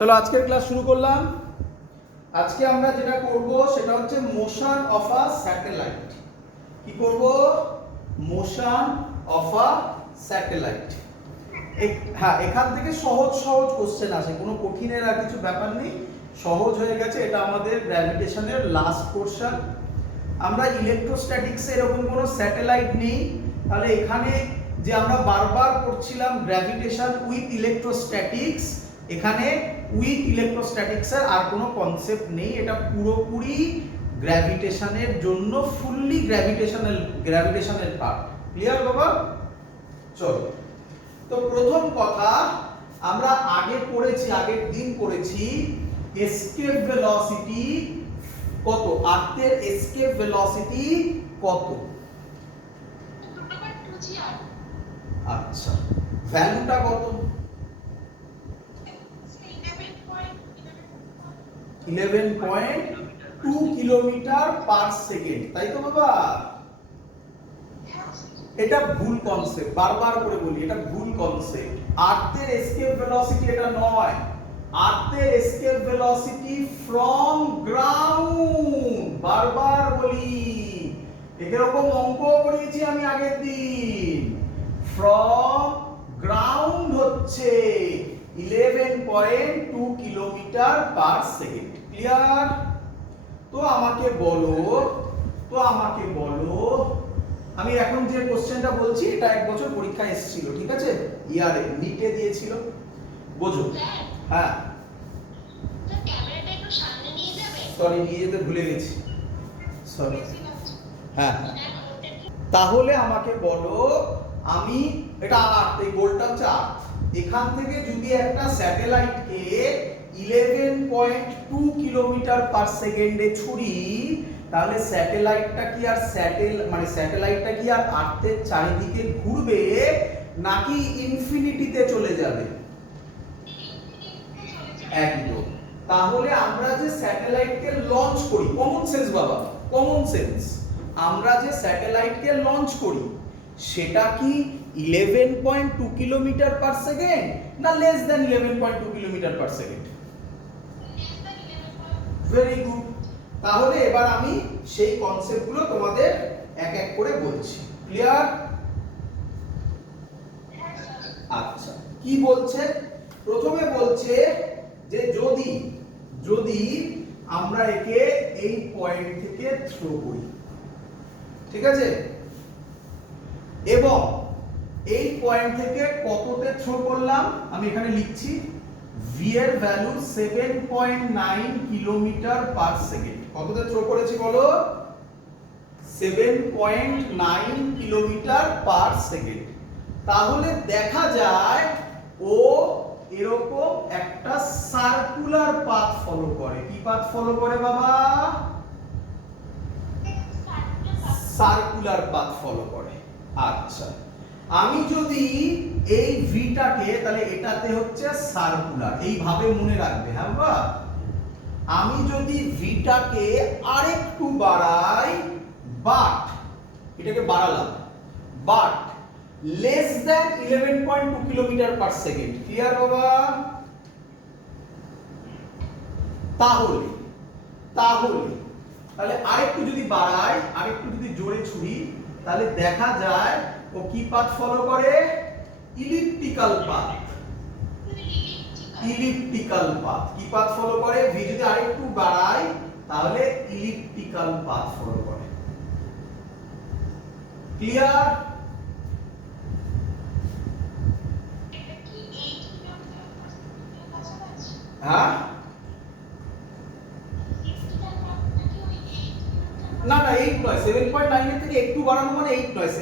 চলো আজকের ক্লাস শুরু করলাম। আজকে আমরা যেটা করব সেটা হচ্ছে মোশন অফ আ স্যাটেলাইট। কি করব? Motion of a satellite. হ্যাঁ, এখান থেকে সহজ সহজ কোশ্চেন আসে, কোনো কঠিনের আর কিছু ব্যাপার নেই, সহজ হয়ে গেছে। এটা আমাদের গ্র্যাভিটেশনের লাস্ট পোরশন। আমরা ইলেকট্রোস্ট্যাটিক্সে এরকম কোনো স্যাটেলাইট নেই, তাহলে এখানে যে আমরা বারবার পড়ছিলাম গ্র্যাভিটেশন উইথ ইলেকট্রোস্ট্যাটিক্স, এখানে উইথ ইলেকট্রোস্ট্যাটিক্সের আর কোনো কনসেপ্ট নেই। এটা পুরোপুরি গ্র্যাভিটেশনের জন্য, ফুললি গ্র্যাভিটেশনের পার্ট। ক্লিয়ার বাবা? চলো, তো প্রথম কথা আমরা আগে পড়েছি, আগের দিন পড়েছি এসকেপ ভেলোসিটি কত, আর্থের এসকেপ ভেলোসিটি কত? আচ্ছা, ভ্যালুটা কত? 11.2 কিলোমিটার পার সেকেন্ড, তাই তো বাবা? এটা ভুল কনসেপ্ট, বারবার করে বলি এটা ভুল কনসেপ্ট। আর্থের এসকেপ ভেলোসিটি এটা নয়। আর্থের এসকেপ ভেলোসিটি ফ্রম গ্রাউন্ড, বারবার বলি, এরকম অঙ্ক করিয়েছি আমি আগের দিন। ফ্রম গ্রাউন্ড হচ্ছে 11.2 কিলোমিটার পার সেকেন্ড। ক্লিয়ার? তো আমাকে বলো, আমি এখন যে কোশ্চেনটা বলছি এটা এক বছর পরীক্ষায় এসেছিল, ঠিক আছে? ইয়ারে নিটে দিয়েছিল, বোঝো? হ্যাঁ, সরি, নিয়ে যেতে ভুলে গেছি, সরি। হ্যাঁ, তাহলে আমাকে বলো, আমি এটা আর্থ, এই গোলটা হচ্ছে আর্থ, এখান থেকে যদি একটা স্যাটেলাইটকে 11.2 কিলোমিটার পার সেকেন্ডে ছুড়ি, তাহলে স্যাটেলাইটটা কি আর স্যাটেলাইটটা কি আর আর্থের চারিদিকে ঘুরবে নাকি ইনফিনিটিতে চলে যাবে? একদম। তাহলে আমরা যে স্যাটেলাইটকে লঞ্চ করি, কমন সেন্স বাবা, কমন সেন্স, আমরা যে স্যাটেলাইটকে লঞ্চ করি সেটা কি 11.2 কিলোমিটার পার সেকেন্ড না less than 11.2 kilometre per second? Very good. তাহলে এবার আমি সেই কনসেপ্টগুলো তোমাদের এক এক করে বলছি। ক্লিয়ার? আচ্ছা, কি বলছে? প্রথমে বলছে যে যদি আমরা একে এই পয়েন্ট থেকে থ্রো করি, ঠিক আছে, এবং এই পয়েন্ট থেকে কততে থ্রো করলাম আমি এখানে লিখছি, ভি এর ভ্যালু 7.9 কিলোমিটার পার সেকেন্ড। কততে থ্রো করেছি বলো? 7.9 কিলোমিটার পার সেকেন্ড। তাহলে দেখা যায় ও এরকম একটা সার্কুলার পাথ ফলো করে। কি পাথ ফলো করে বাবা? সার্কুলার পাথ ফলো করে। আচ্ছা, আমি যদি এই ভিটাকে, তাহলে এটাতে হচ্ছে সার্কুলার, এইভাবে মনে রাখবে। হ্যাঁ বাবা, আমি যদি ভিটাকে আরেকটু বাড়াই, বাট এটাকে বাড়ালাম, but less than 11.2 kilometre per second. Clear বাবা? তাহলে আরেকটু যদি বাড়াই, আরেকটু যদি জোরে ছুড়ি, তাহলে দেখা যায় ও কি পাথ ফলো করে? Elliptical path. ইলিপ্টিক্যাল পাথ কি পাথ ফলো করে? ভি যদি আরেকটু বাড়াই তাহলে ইলিপ্টিক্যাল পাথ ফলো করে। ক্লিয়ার? হ্যাঁ, না না 8 নয়, 7.9 এর থেকে একটু বাড়ানো মানে 8 নয়,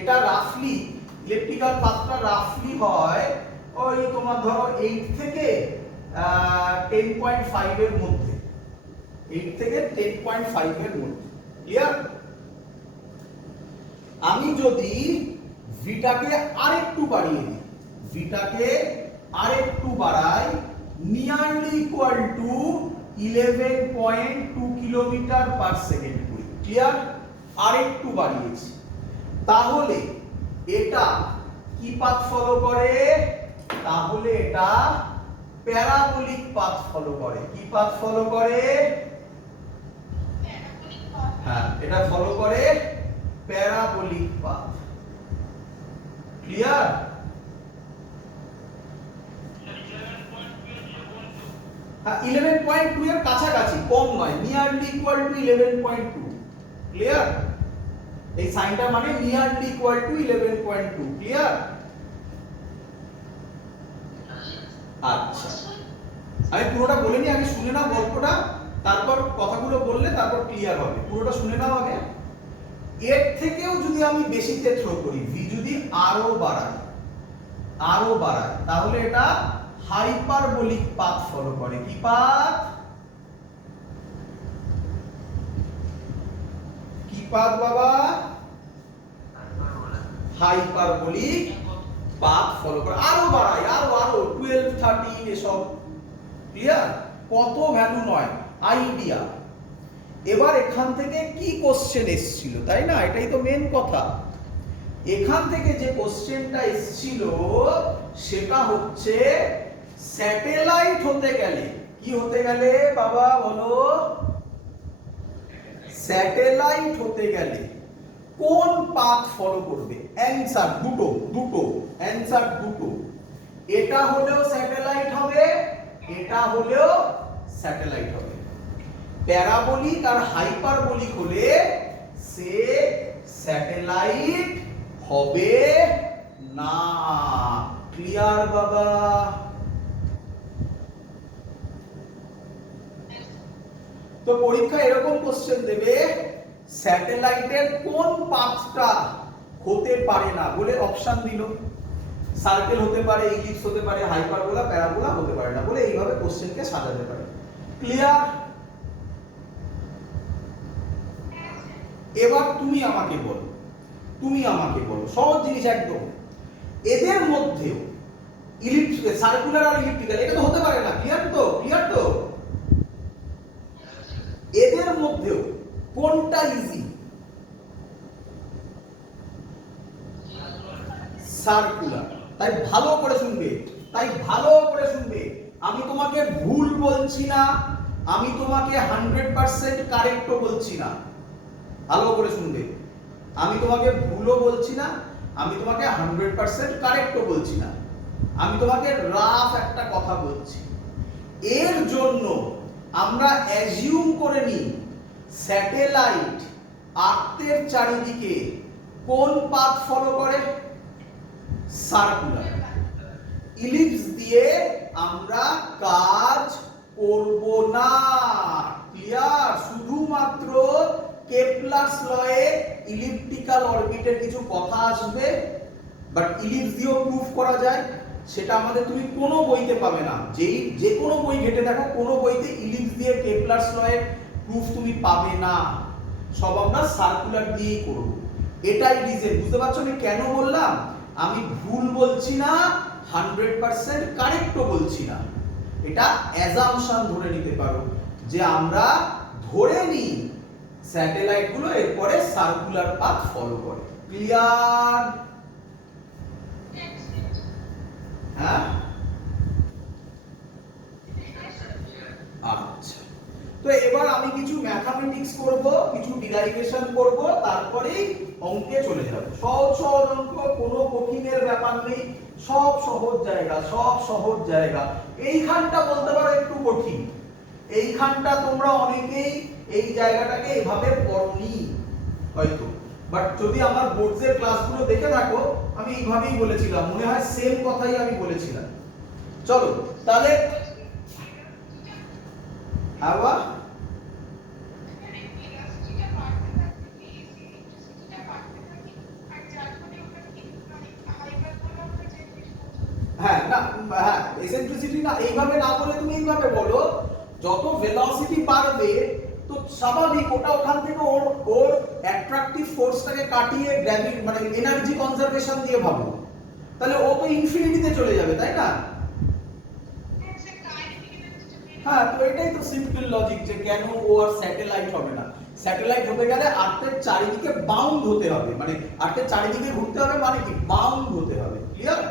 এটা রাফলি ইলেকট্রিক্যাল পাথটা রাফলি হয় ওই তোমার ধরো 8 থেকে 10.5 এর মধ্যে, 8 থেকে 10.5 এর মধ্যে। ক্লিয়ার? আমি যদি ভিটাকে আরেকটু বাড়িয়ে দিই, ভিটাকে আরেকটু বাড়াই, nearly equal to 11.2 kilometre per second করি। ক্লিয়ার? আরেকটু বাড়িয়েছি, তাহলে এটা কি পাথ ফলো করে? তাহলে এটা প্যারাবোলিক পাথ ফলো করে। কি পাথ ফলো করে? হ্যাঁ, এটা ফলো করে প্যারাবোলিক পাথ। ক্লিয়ার? হ্যাঁ, 11.2 এর কাছাকাছি, কম নয়, নিয়ারলি ইকুয়াল টু 11.2। ক্লিয়ার? এই সাইনটা মানে নিয়ারলি ইকুয়াল টু 11.2। ক্লিয়ার? আচ্ছা, আমি পুরোটা বলে নি, আমি শুনে নাও গল্পটা, তারপর কথাগুলো বললে তারপর ক্লিয়ার হবে। পুরোটা শুনে নাও আগে। এর থেকেও যদি আমি বেশিতে থ্রো করি, ভি যদি আরো বাড়ায় তাহলে এটা হাইপারবোলিক পাথ ফলো করে। কি পাথ? কি পাথ বাবা? হাইপারবোলিক পাথ ফলো করে, আরো বাড়ায়, আরো 12 13 এসব। ক্লিয়ার? কত ভ্যালু নয়, আইডিয়া। এবার এখান থেকে কি কোশ্চেন এসেছিল, তাই না? এটাই তো মেন কথা। এখান থেকে যে কোশ্চেনটা এসেছিল সেটা হচ্ছে স্যাটেলাইট হতে গেলে, কি হতে গেলে বাবা বলো? স্যাটেলাইট হতে গেলে কোন পাথ ফলো করবে? অ্যানসার দুটো অ্যানসার দুটো। এটা হলেও স্যাটেলাইট হবে, এটা হলেও স্যাটেলাইট হবে। প্যারাবোলিক আর হাইপারবোলিক হলে সে স্যাটেলাইট হবে না। ক্লিয়ার বাবা? তো পরীক্ষা এরকম কোশ্চেন দেবে, স্যাটেলাইটের কোন পাথটা হতে পারে না বলে অপশন দিল। সার্কেল হতে পারে, ইলিপস হতে পারে, হাইপারবোলা, প্যারাবোলা হতে পারে না বলে এইভাবে কোশ্চেনকে সাজাতে পারে। ক্লিয়ার? এবার তুমি আমাকে বলো, সহজ জিনিস একদম। এদের মধ্যেও ইলিপস, সার্কুলার আর ইলিপ্টিক্যাল এটা তো হতে পারে না। ক্লিয়ার তো? এদের মধ্যেও কোনটা ইজি? সার্কুলার। তাই ভালো করে শুনবে। আমি তোমাকে ভুল বলছি না, আমি তোমাকে 100% কারেক্টও বলছি না। ভালো করে শুনবে। আমি তোমাকে ভুলও বলছি না, আমি তোমাকে 100% কারেক্টও বলছি না। আমি তোমাকে রাফ একটা কথা বলছি। এর জন্য আমরা অ্যাজিউম করে নিই স্যাটেলাইট আর্থের চারিদিকে কোন পাথ ফলো করে? সার্কুলার। ইলিপস দিয়ে আমরা কাজ করব না। ক্লিয়ার? শুধুমাত্র কেপলারস লয়ে ইলিপ্টিক্যাল অরবিটের কিছু কথা আসবে, বাট ইলিপস দিয়েও প্রুফ করা যায়। সেটা আমাদের তুমি কোনো বইতে পাবে না। যে কোনো বই ঘেটে দেখো, কোনো বইতে ইলিপস দিয়ে কেপলারস লয়ে প্রুফ তুমি পাবে না। সব আমরা সার্কুলার দিয়েই করব। এটাই রিজন। বুঝতে পারছো আমি কেন বললাম? আমি ভুল বলছি না, 100% কারেক্টও বলছি না। এটা অ্যাজাম্পশন ধরে নিতে পারো যে আমরা ধরে নিই স্যাটেলাইট গুলো এরপরে সার্কুলার পাথ ফলো করে। ক্লিয়ার? হ্যাঁ, আচ্ছা। তো এবার আমি কিছু ম্যাথমেটিক্স করব, কিছু ডিরাইভেশন করব, তারপরেই অঙ্কে চলে যাব। সহজ অঙ্ক, কোনো কঠিনের ব্যাপার নেই, সব সহজ জায়গা। এইখানটা বলতে পারো একটু কঠিন, এইখানটা তোমরা অনেকেই এই জায়গাটাকে এভাবে পড়নি হয়তো, বাট যদি আমার বোর্ডের ক্লাসগুলো দেখে থাকো আমি এইভাবেই বলেছিলাম, মনে হয় সেম কথাই আমি বলেছিলাম। চলো তাহলে আবার এসেন্ট্রিসিটি না, এইভাবে না বলে তুমি এইভাবে বলো, যত ভেলোসিটি বাড়বে তো স্বাভাবিক ওটা ওখান থেকে ওর অ্যাট্রাকটিভ ফোর্সটাকে কাটিয়ে গ্র্যাভিটি মানে এনার্জি কনজারভেশন দিয়ে ভাবো, তাহলে ও তো ইনফিনিটিতে চলে যাবে, তাই না? হ্যাঁ, তো এটাই তো সিম্পল লজিক যে কেন ও আর স্যাটেলাইট হবে না। স্যাটেলাইট হতে গেলে আর্থের চারিদিকে বাউন্ড হতে হবে, মানে আর্থের চারিদিকে ঘুরতে হবে, মানে কি বাউন্ড হতে হবে। ক্লিয়ার?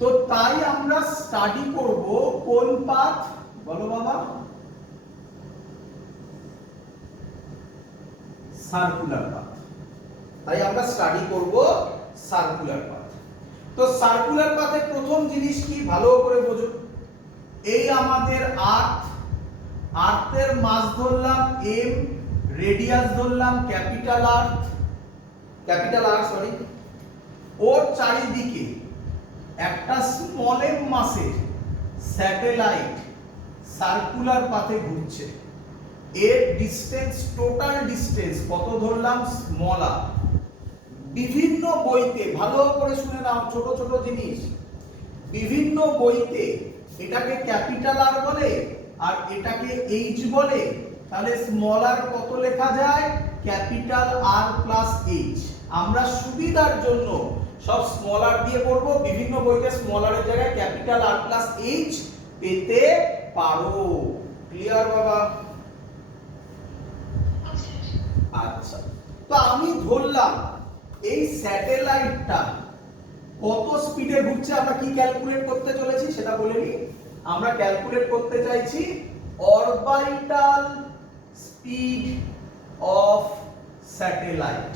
তো তো তাই আমরা স্টাডি করব কোন পাথ, বলো বাবা? Circular path. তাই আমরা স্টাডি করব সার্কুলার পাথ। তো সার্কুলার পাথে প্রথম জিনিস কি ভালো করে বোঝো। এই আমাদের আর্থের মাস ধরলাম m, রেডিয়াস ধরলাম ক্যাপিটাল আর, সরি, ওর চারিদিকে একটা স্মল m মাসের স্যাটেলাইট সার্কুলার পাথে ঘুরছে। এর ডিসটেন্স, টোটাল ডিসটেন্স কত ধরলাম? Small r। বিভিন্ন বইতে ভালো করে শুনে নাও, ছোট ছোট জিনিস, বিভিন্ন বইতে এটাকে ক্যাপিটাল আর বলে আর এটাকে এইচ বলে। তাহলে স্মল আর কত লেখা যায়? Capital R plus H. আমরা সুবিধার জন্য সব স্মল আর দিয়ে করব, বিভিন্ন বইতে স্মল আর এর জায়গায় ক্যাপিটাল আর প্লাস এইচ পেতে পারো। ক্লিয়ার বাবা? আচ্ছা, তো আমি ধরলাম এই স্যাটেলাইটটা কত স্পিডে ঘুরছে। আমরা কি ক্যালকুলেট করতে চলেছি সেটা বলে নিই। আমরা ক্যালকুলেট করতে চাইছি orbital speed of satellite,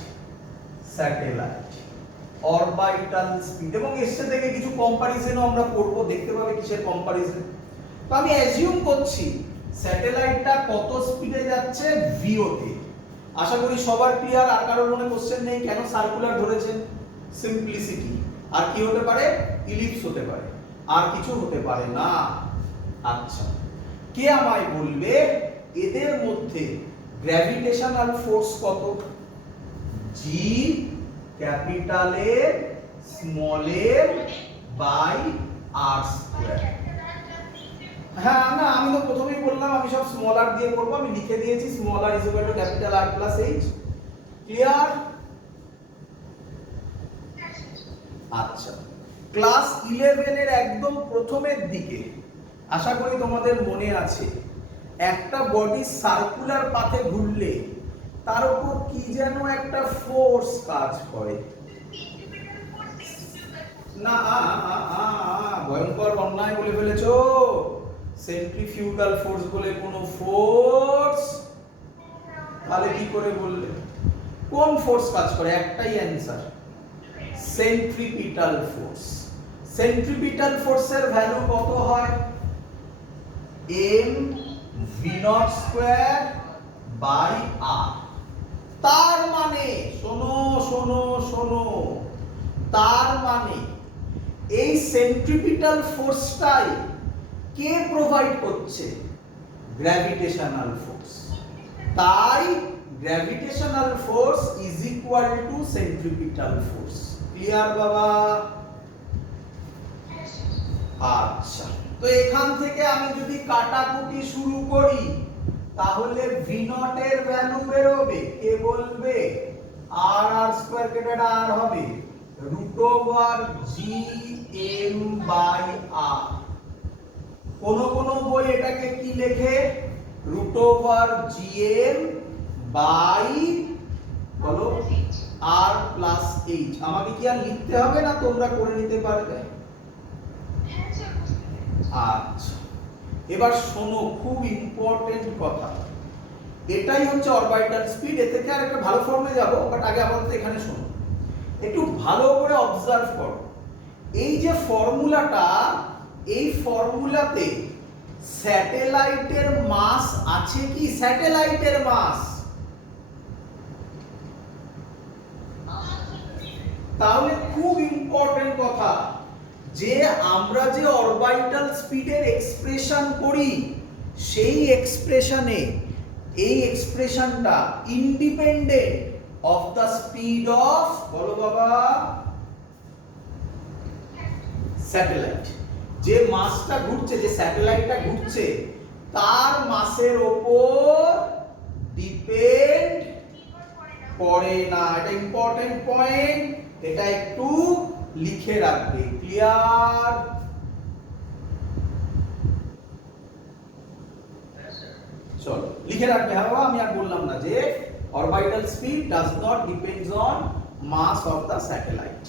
orbital speed. এবং এর সাথে থেকে কিছু কম্পারিজনও আমরা করব, দেখতে পাবে কিসের কম্পারিজন। তো আমি অ্যাজিউম করছি স্যাটেলাইটটা কত স্পিডে যাচ্ছে ভিও তে। আশা করি সবার ক্লিয়ার, আর কারোর মনে কোশ্চেন নেই। কেন সার্কুলার ধরেছেন? সিম্পলিসিটি। আর কি হতে পারে? ইলিপস হতে পারে, আর কিছু হতে পারে না। আচ্ছা, কে আমায় বলবে এদের মধ্যে গ্র্যাভিটেশনাল ফোর্স কত? জি ক্যাপিটালের স্মলের বাই আর স্কয়ার। হ্যাঁ না, আমি তো প্রথমেই বললাম আমি সব স্মল আর দিয়ে করব। আমি লিখে দিয়েছি small R is equal to capital R plus H. Clear? আচ্ছা, ক্লাস 11 এর একদম প্রথমের দিকে আশা করি তোমাদের মনে আছে, একটা বডি সার্কুলার পাথে ঘুরলে তার উপর কি যেন একটা ফোর্স কাজ করে। না, ভয়ঙ্কর অন্যায় বলে ফেলেছো। সেন্ট্রিফিউগাল ফোর্স বলে কোনো ফোর্স? তাহলে কি করে বললে? কোন ফোর্স কাজ করে? একটাই অ্যানসার, সেন্ট্রিপিটাল ফোর্স। সেন্ট্রিপিটাল ফোর্সের ভ্যালু কত হয়? m v0 square by r। তার মানে শোনো শোনো শোনো, তার মানে এই সেন্ট্রিপিটাল ফোর্সটাই কে প্রোভাইড করছে? Gravitational force. তাই gravitational force is equal to centripetal force. Clear বাবা? আচ্ছা, তো এখান থেকে আমি যদি কাটাকুটি শুরু করি তাহলে v0 এর ভ্যালু বেরোবে, কে বলবে? r r স্কয়ার কেটে r হবে √gm বাই r। কোন কোন বই এটাকে কি লেখে? √gm বাই, বলো, r প্লাস h। আমাকে কি আর লিখতে হবে না? তোমরা করে নিতে পারবে। আচ্ছা, এবার শোনো, খুব ইম্পর্টেন্ট কথা। এটাই হচ্ছে অরবিটাল স্পিড। এর থেকে আর একটা ভালো ফর্মে যাব, বাট আগে আপাতত এখানে শোনো, একটু ভালো করে অবজার্ভ করো। এই যে ফর্মুলাটা, এই ফর্মুলাতে স্যাটেলাইটের মাস আছে কি? স্যাটেলাইটের মাস। তাহলে খুব ইম্পর্টেন্ট কথা যে আমরা যে অরবিটাল স্পিডের এক্সপ্রেশন করি, সেই এক্সপ্রেশনে এই এক্সপ্রেশনটা independent of the speed of, বলো বাবা, স্যাটেলাইট। যে মাসটা ঘুরছে, যে স্যাটেলাইটটা ঘুরছে, তার মাসের উপর ডিপেন্ড করে না। এটা ইম্পর্টেন্ট পয়েন্ট, এটা একটু লিখে রাখবে। ক্লিয়ার? চলো লিখে রাখবে। হ্যাঁ বাবা, আমি আর বললাম না যে orbital speed does not depends on mass of the satellite.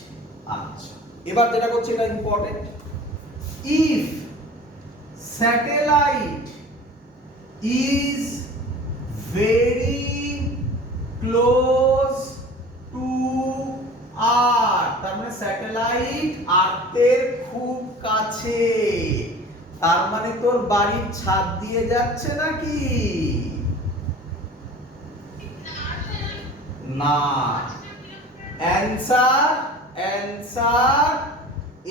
আচ্ছা, এবার যেটা করছি এটা important. if satellite is very close to earth, তার মানে স্যাটেলাইট আর্থের খুব কাছে, তার মানে তোর বাড়ির ছাদ দিয়ে যাচ্ছে নাকি? না, অ্যানসার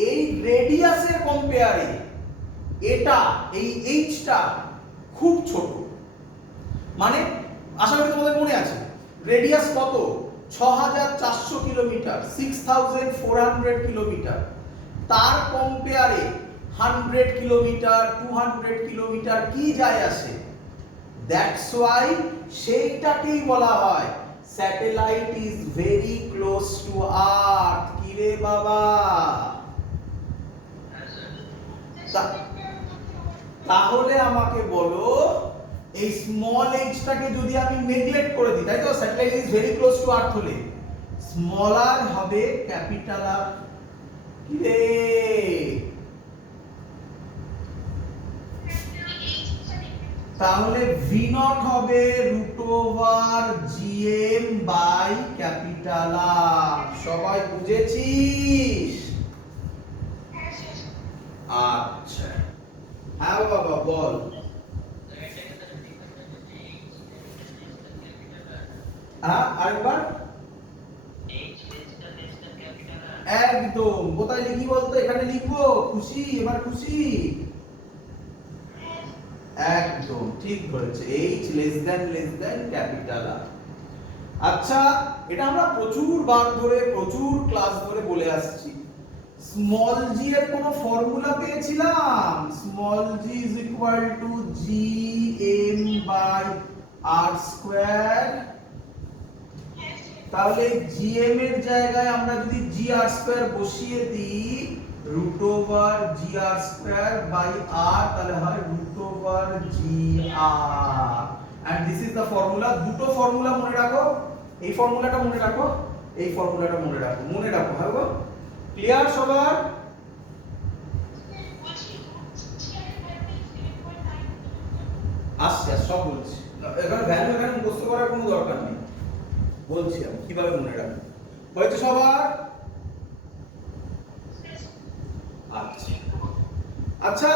এই রেডিয়াসের কম্পেয়ারে এটা এই এইচটা খুব ছোট। মানে আশা করি তোমাদের মনে আছে রেডিয়াস কত? 6400 কিলোমিটার, 6400 কিলোমিটার। তার কম্পেয়ারে 100 কিলোমিটার, 200 কিলোমিটার কি যায় আসে? দ্যাটস ওয়াই সেইটাকেই বলা হয় satellite is very close to earth. কি রে বাবা? তাহলে আমাকে বলো এই স্মল এইচটাকে যদি আমি নেগলেক্ট করে দিই, তাই তো? Satellite is very close to earth হলে স্মল আর হবে ক্যাপিটাল আর। কি রে? তাহলে ভি নট হবে √gm বাই ক্যাপিটাল আর। সবাই বুঝেছিস? আচ্ছা, হ্যাঁ বাবা বল। হ্যাঁ আরেকবার। একদম। কোথায় লিখি বলতো? এখানে লিখবো। খুশি? এবার খুশি? একদম ঠিক ধরেছে, h less than capital R. আচ্ছা, এটা আমরা প্রচুর বার ধরে প্রচুর ক্লাস ধরে বলে আসছি। স্মল জি এর কোনো ফর্মুলা পেয়েছিলাম? Small G is equal to gm by r square. তাহলে gm এর জায়গায় আমরা যদি gr স্কয়ার বসিয়ে দিই √gr স্কয়ার বাই r, তাহলে হয় √gr। and this is the formula। দুটো ফর্মুলা মনে রাখো, এই ফর্মুলাটা মনে রাখো, এই ফর্মুলাটা মনে রাখো, হ্যাঁ গো? ক্লিয়ার সবার? আচ্ছা, সব বলছি। এখানে ভ্যালু এখানে মুখস্থ করার কোনো দরকার নেই, বলছি আমি কিভাবে মনে রাখবো। হয়েছে সবার? আচ্ছা আচ্ছা,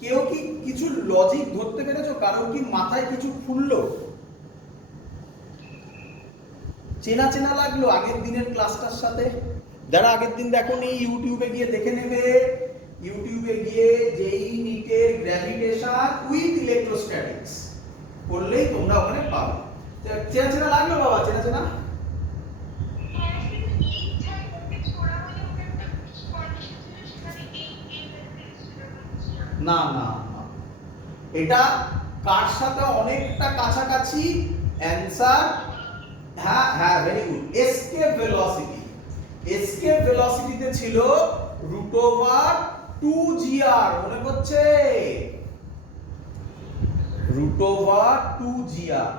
কেউ কি কিছু লজিক ধরতে পেরেছো? কারোর কি মাথায় কিছু খুললো? চেনা চেনা লাগলো আগের দিনের ক্লাসটার সাথে? যারা আগের দিন দেখোনি ইউটিউবে গিয়ে দেখে নেবে। ইউটিউবে গিয়ে যেই নিটের গ্র্যাভিটেশন উইথ ইলেকট্রোস্ট্যাটিক্স করলেই তোমরা ওখানে পাবে। চেনা চেনা লাগলো বাবা? চেনা চেনা? না না, এটা কার সাথে অনেকটা কাছাকাছি অ্যানসার। হ্যাঁ হ্যাঁ, ভেরি গুড। এসকেপ ভেলোসিটিতে ছিল √2gr, মনে পড়ছে? √2gr।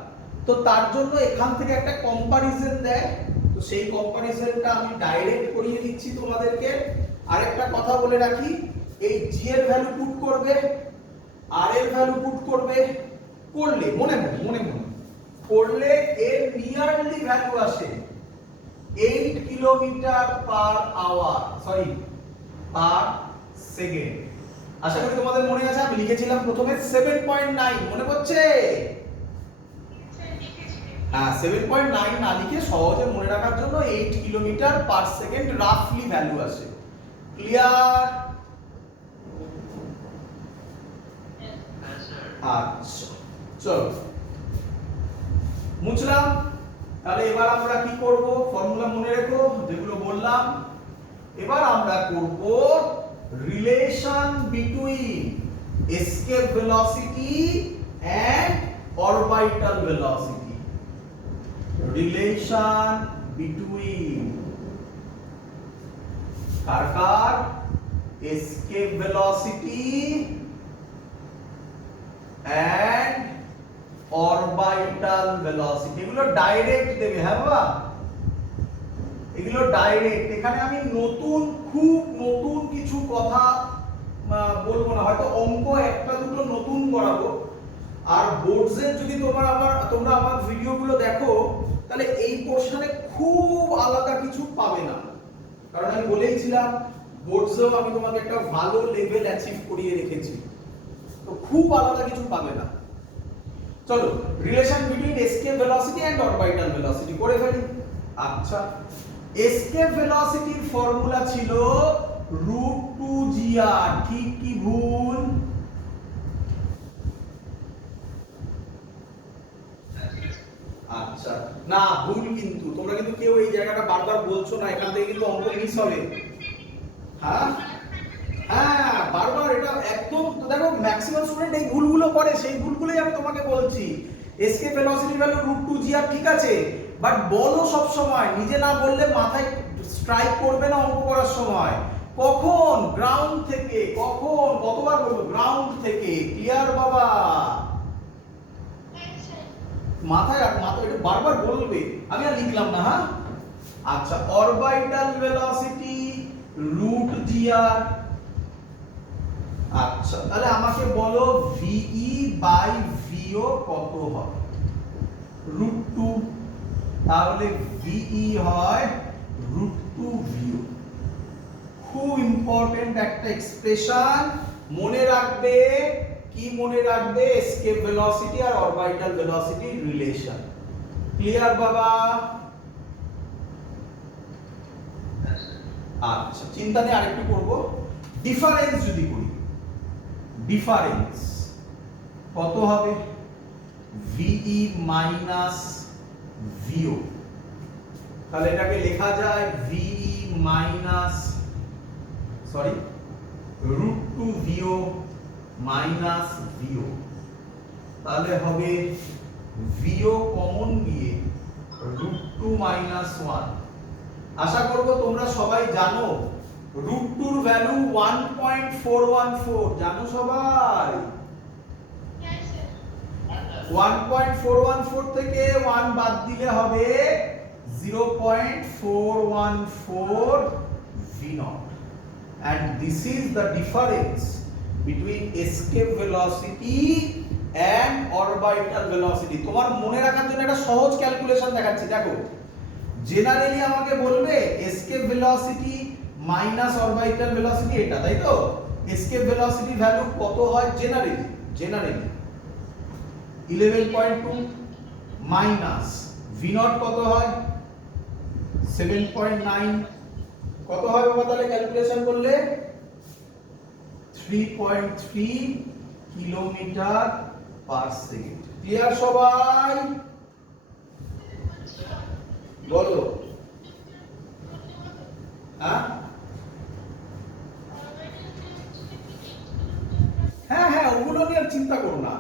তো তার জন্য এখান থেকে একটা কম্পারিজন দেয়, তো সেই কম্পারিজনটা আমি ডাইরেক্ট করিয়ে দিচ্ছি তোমাদেরকে। আরেকটা কথা বলে রাখি, এই g এর ভ্যালু পুট করবে, r এর ভ্যালু পুট করবে, করলে মনে করলে এর নিয়ারলি ভ্যালু আসে 8 kilometre per hour, sorry per second. আশা করি তোমাদের মনে আছে, আমি লিখেছিলাম প্রথমে 7.9, মনে পড়ছে? হ্যাঁ, 7.9 না লিখে সহজে মনে রাখার জন্য 8 কিলোমিটার পার সেকেন্ড রাফলি ভ্যালু আসে। ক্লিয়ার? আচ্ছা, চলো মুছলাম। তাহলে এবার আমরা কি করব? ফর্মুলা মনে রেখো যেগুলো বললাম। এবার আমরা করব relation between escape velocity and orbital velocity. Relation between কার escape velocity and orbital velocity. এগুলো ডাইরেক্ট দেবে, হ্যাঁ বাবা? এগুলো ডাইরেক্ট। এখানে আমি খুব নতুন কিছু কথা বলবো না, হয়তো অঙ্ক একটা দুটো নতুন করাবো। আর বোর্ডসের যদি তোমরা আমার ভিডিওগুলো দেখো, তাহলে এই পোর্শনে খুব আলাদা কিছু পাবে না, কারণ আমি বলেইছিলাম বোর্ডসেও আমি তোমাকে একটা ভালো লেভেল অ্যাচিভ করিয়ে রেখেছি, তো খুব আলাদা কিছু পাবে না। চলো, relation between escape velocity and orbital velocity করে ফেলি। আচ্ছা, এসকেপ ভেলোসিটির ফর্মুলা ছিল √2gr, ঠিক কি ভুল? আচ্ছা, না ভুল, কিন্তু তোমরা কিন্তু কেউ এই জায়গাটা বারবার বলছো না, এখান থেকে কিন্তু অঙ্ক মিস হবে। হ্যাঁ হ্যাঁ, বারবার এটা একদম, তো দেখো ম্যাক্সিমাম স্টুডেন্ট এই ভুলগুলো করে, সেই ভুলগুলোই আমি তোমাকে বলছি। এসকেপ ভেলোসিটি ভ্যালু √2gr, ঠিক আছে, বাট বলো সব সময়, নিজে না বললে মাথায় স্ট্রাইক করবে না অঙ্ক করার সময়। কখন? গ্রাউন্ড থেকে। কখন? কতবার বলবো? গ্রাউন্ড থেকে। ক্লিয়ার বাবা? মাথায় রাখ, মাথায় এটা বারবার বলবে, আমি আর লিখলাম না। হ্যাঁ, আচ্ছা, অরবিটাল ভেলোসিটি √gr। আচ্ছা, তাহলে আমাকে বলো VE/VO কত হয়? √2, তাহলে VE হয় √2VO। খুব ইম্পর্টেন্ট একটা এক্সপ্রেশন, মনে রাখবে। কি মনে রাখবে? এসকেপ ভেলোসিটি আর অরবিটাল ভেলোসিটির রিলেশন। ক্লিয়ার বাবা? আচ্ছা, চিন্তা নেই, আরেকটু করব। ডিফারেন্স যদি করি, ডিফারেন্স কত হবে? VE minus VO। তাহলে এটাকে লেখা যায় VE minus √2VO minus VO। তাহলে হবে VO কমন গিয়ে √2 মাইনাস 1। আশা করব তোমরা সবাই জানো √2 এর ভ্যালু 1.414, জানো সবাই? 1.414 থেকে 1 বাদ দিলে হবে 0.414 V0, and this is the difference between escape velocity and orbital velocity। তোমার মনে রাখার জন্য একটা সহজ ক্যালকুলেশন দেখাচ্ছি, দেখো। জেনারেলি আমাকে বলবে escape velocity minus orbital velocity, এটা তাই তো? escape velocity ভ্যালু কত হয় জেনারেলি? 11.2 মাইনাস V0 কত হয়? 7.9। কত হয় বাবা তাহলে ক্যালকুলেশন করলে? 3.3 কিলোমিটার পার সেকেন্ড। ক্লিয়ার সবাই? বলো। হ্যাঁ হ্যাঁ হ্যাঁ, ওগুলো নিয়ে চিন্তা করো না,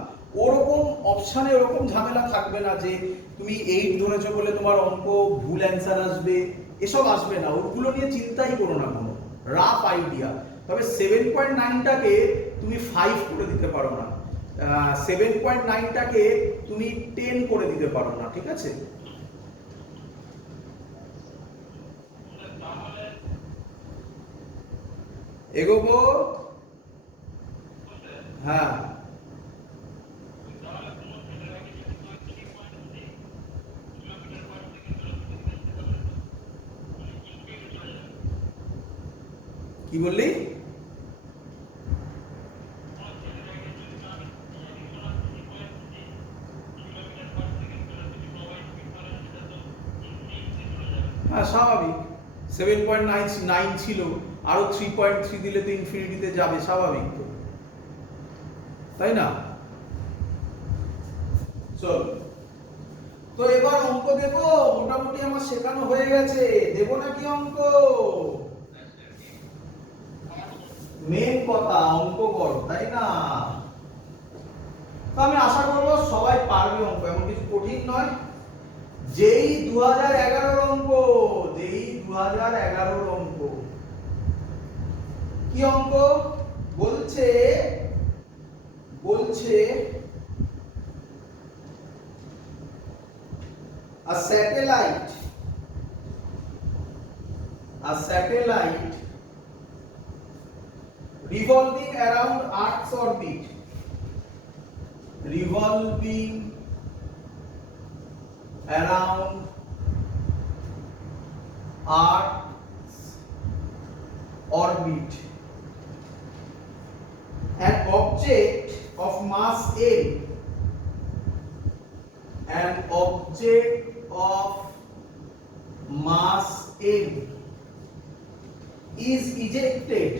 ওরকম অপশানে ওরকম ঝামেলা থাকবে না যে তুমি 8 ধরেছো বলে তোমার অঙ্ক ভুল অ্যান্সার আসবে, এসব আসবে না, ওগুলো নিয়ে চিন্তাই করো না। কোনো রাফ আইডিয়া। তবে 7.9টাকে তুমি 5 করে দিতে পারো না, 7.9টাকে তুমি 10 করে দিতে পারো না, ঠিক আছে? এগোবো? হ্যাঁ, কি বললি? হ্যাঁ, স্বাভাবিক। 7.9 ছিল, আরো 3.3 দিলে তো ইনফিনিটিতে যাবে, স্বাভাবিক তো, তাই না? চল, তো এবার অঙ্ক দেবো। মোটামুটি আমার শেখানো হয়ে গেছে, দেবো নাকি অঙ্ক? মেন কথা অঙ্ক করো, তাই না? তো আমি আশা করবো সবাই পারবে অঙ্ক, এমন কিছু কঠিন নয়। যেই 2011 অঙ্ক, যেই 2011 অঙ্ক। কি অঙ্ক বলছে? বলছে a satellite revolving around Earth's orbit, revolving around Earth's orbit, an object of mass m, an object of mass m is ejected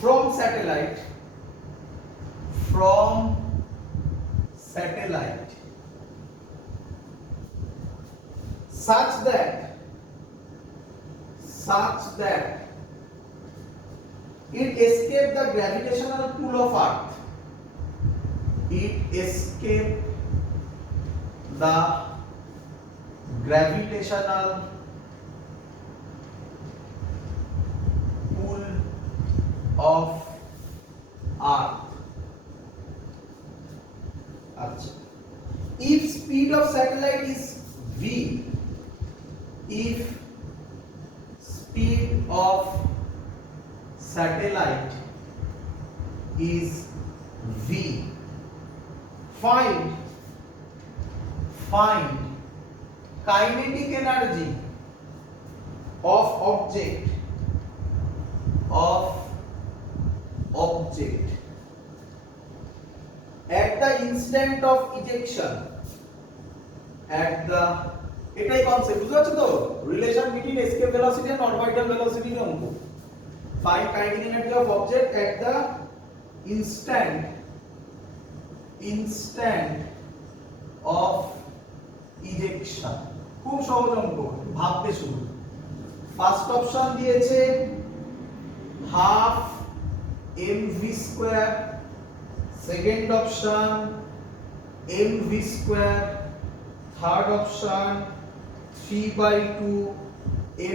from satellite such that it escaped the gravitational pull of Earth. It escaped the gravitational pull of Earth. If speed of satellite is v, if speed of satellite is v, find kinetic energy of object at the instant of ejection, এটাই concept, বুঝতে পারছো তো? Relation between escape velocity and orbital velocity এর অঙ্ক। Find kinetic energy of object at the instant of ejection. খুব সহজ অঙ্ক, ভাবতে শুরু। ফার্স্ট অপশন দিয়েছে half mv square, second option mv square, third option 3/2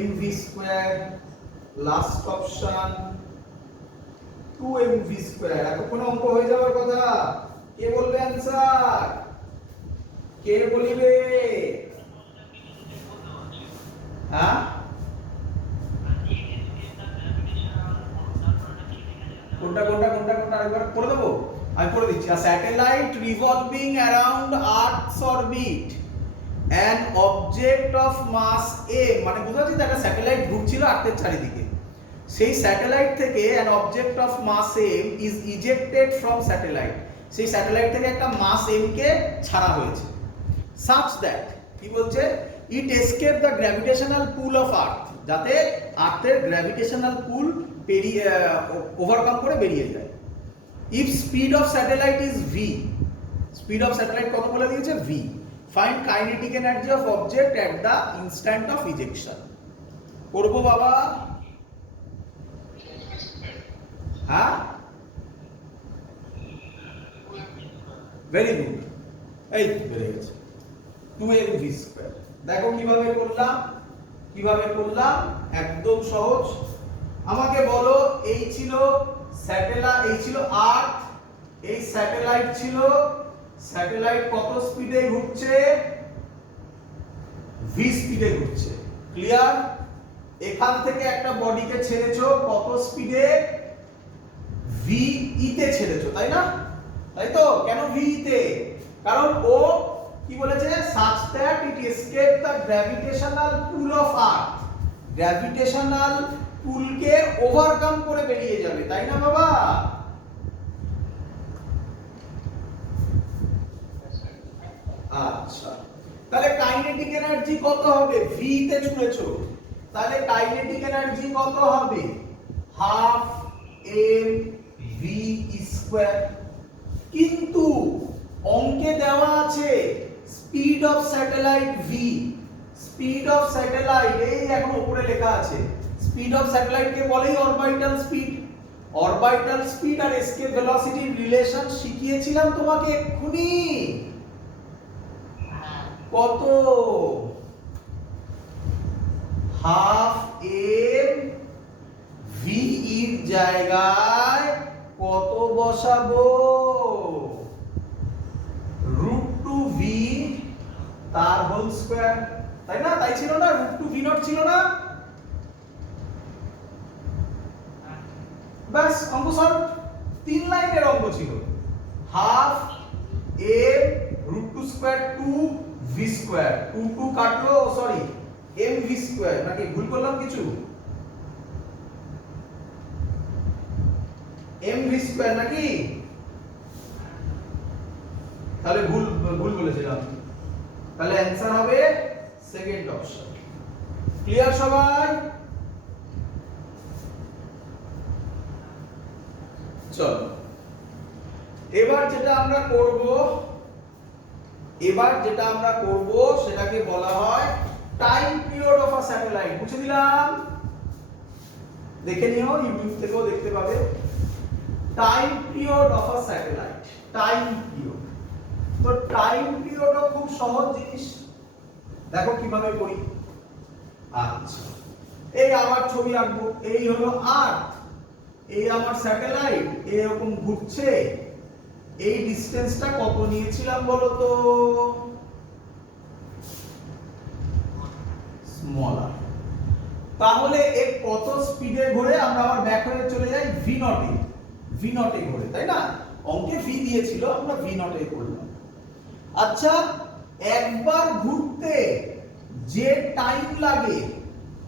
mv square, last option 2 mv square. এতক্ষণ অঙ্ক হয়ে যাওয়ার কথা। কে বলবে অ্যানসার? কে বলিবে? হ্যাঁ, কোনটা আরেকবার করে দেবো? আমি করে দিচ্ছি। A satellite revolving around Earth's orbit, an object of mass m, মানে বুঝতে পারছিস একটা স্যাটেলাইট ঘুরছিল আর্থের চারিদিকে। সেই স্যাটেলাইট থেকে an object of mass m is ejected from satellite, সেই স্যাটেলাইট থেকে একটা মাস m কে ছাড়া হয়েছে। such that, কি বলছে? it escaped the gravitational pull of earth, যাতে আর্থের গ্র্যাভিটেশনাল পুল পেরিয়ে ওভারকাম করে বেরিয়ে যায়। if speed of satellite is v, speed of satellite কত বলে দিয়েছে? v, find kinetic energy of object at the instant of ejection। করবো বাবা? হ্যাঁ, ভেরি গুড, এই বেড়ে গেছে 2mv স্কয়ার। দেখো কিভাবে করলাম, একদম সহজ। আমাকে বলো, এই ছিল স্যাটেলাইট, এই ছিল আর্থ, এই স্যাটেলাইট কত স্পিডে ঘুরছে? v স্পিডে ঘুরছে। ক্লিয়ার? এখান থেকে একটা বডিকে ছেড়েছো কত স্পিডে? v তে ছেড়েছো, তাই না? তাই তো? কেন v তে? কারণ ও কি বলেছে? such that it escaped the gravitational pull of earth, gravitational পুলকে ওভারকাম করে বেরিয়ে যাবে, তাই না বাবা? আচ্ছা, তাহলে কাইনেটিক এনার্জি কত হবে? v তে ছুঁড়েছো, তাহলে কাইনেটিক এনার্জি কত হবে? Half mv square. কিন্তু অঙ্কে দেওয়া আছে speed of satellite v, speed of satellite এই এখন উপরে লেখা আছে। স্পিড অফ স্যাটেলাইট কে বলেই অরবিটাল স্পিড। অরবিটাল স্পিড আর এসকেপ ভেলোসিটির রিলেশন শিখিয়েছিলাম তোমাকে এক্ষুনি। কত? হাফ m v এর জায়গায় কত বসাবো? √2v তার হোল স্কয়ার। তাই না? তাই ছিল না? √2 v নট ছিল না? ব্যাস অঙ্ক সলভ। 3 লাইনের অঙ্ক ছিল। Half m √2 square 2 v square 2 2 কাটলো, সরি m v স্কয়ার, নাকি ভুল করলাম কিছু? m v স্কয়ার নাকি? তাহলে ভুল বলেছিলাম। তাহলে অ্যানসার হবে সেকেন্ড অপশন। ক্লিয়ার সবাই? চলো এবার যেটা আমরা করব সেটাকে বলা হয় time period of a satellite. বুঝে দিলাম, দেখে নিও, ইউটিউব থেকেও দেখতে পাবে। Time period of a satellite, time period. তো টাইম পিরিয়ডও খুব সহজ জিনিস, দেখো কিভাবে করি। আচ্ছা, এই আমার ছবি আঁকবো, এই হলো আর্থ, এই আমার স্যাটেলাইট, এরকম ঘুরছে। এই ডিসটেন্সটা কত নিয়েছিলাম বলো তো? স্মল আর। তাহলে এর কত স্পিডে ঘুরে? আমরা আবার ব্যাক হয়ে চলে যাই ভি নটে, ভি নটে ঘুরে, তাই না? অঙ্কে ভি দিয়েছিল, আমরা ভি নটে করলাম। আচ্ছা, একবার ঘুরতে যে টাইম লাগে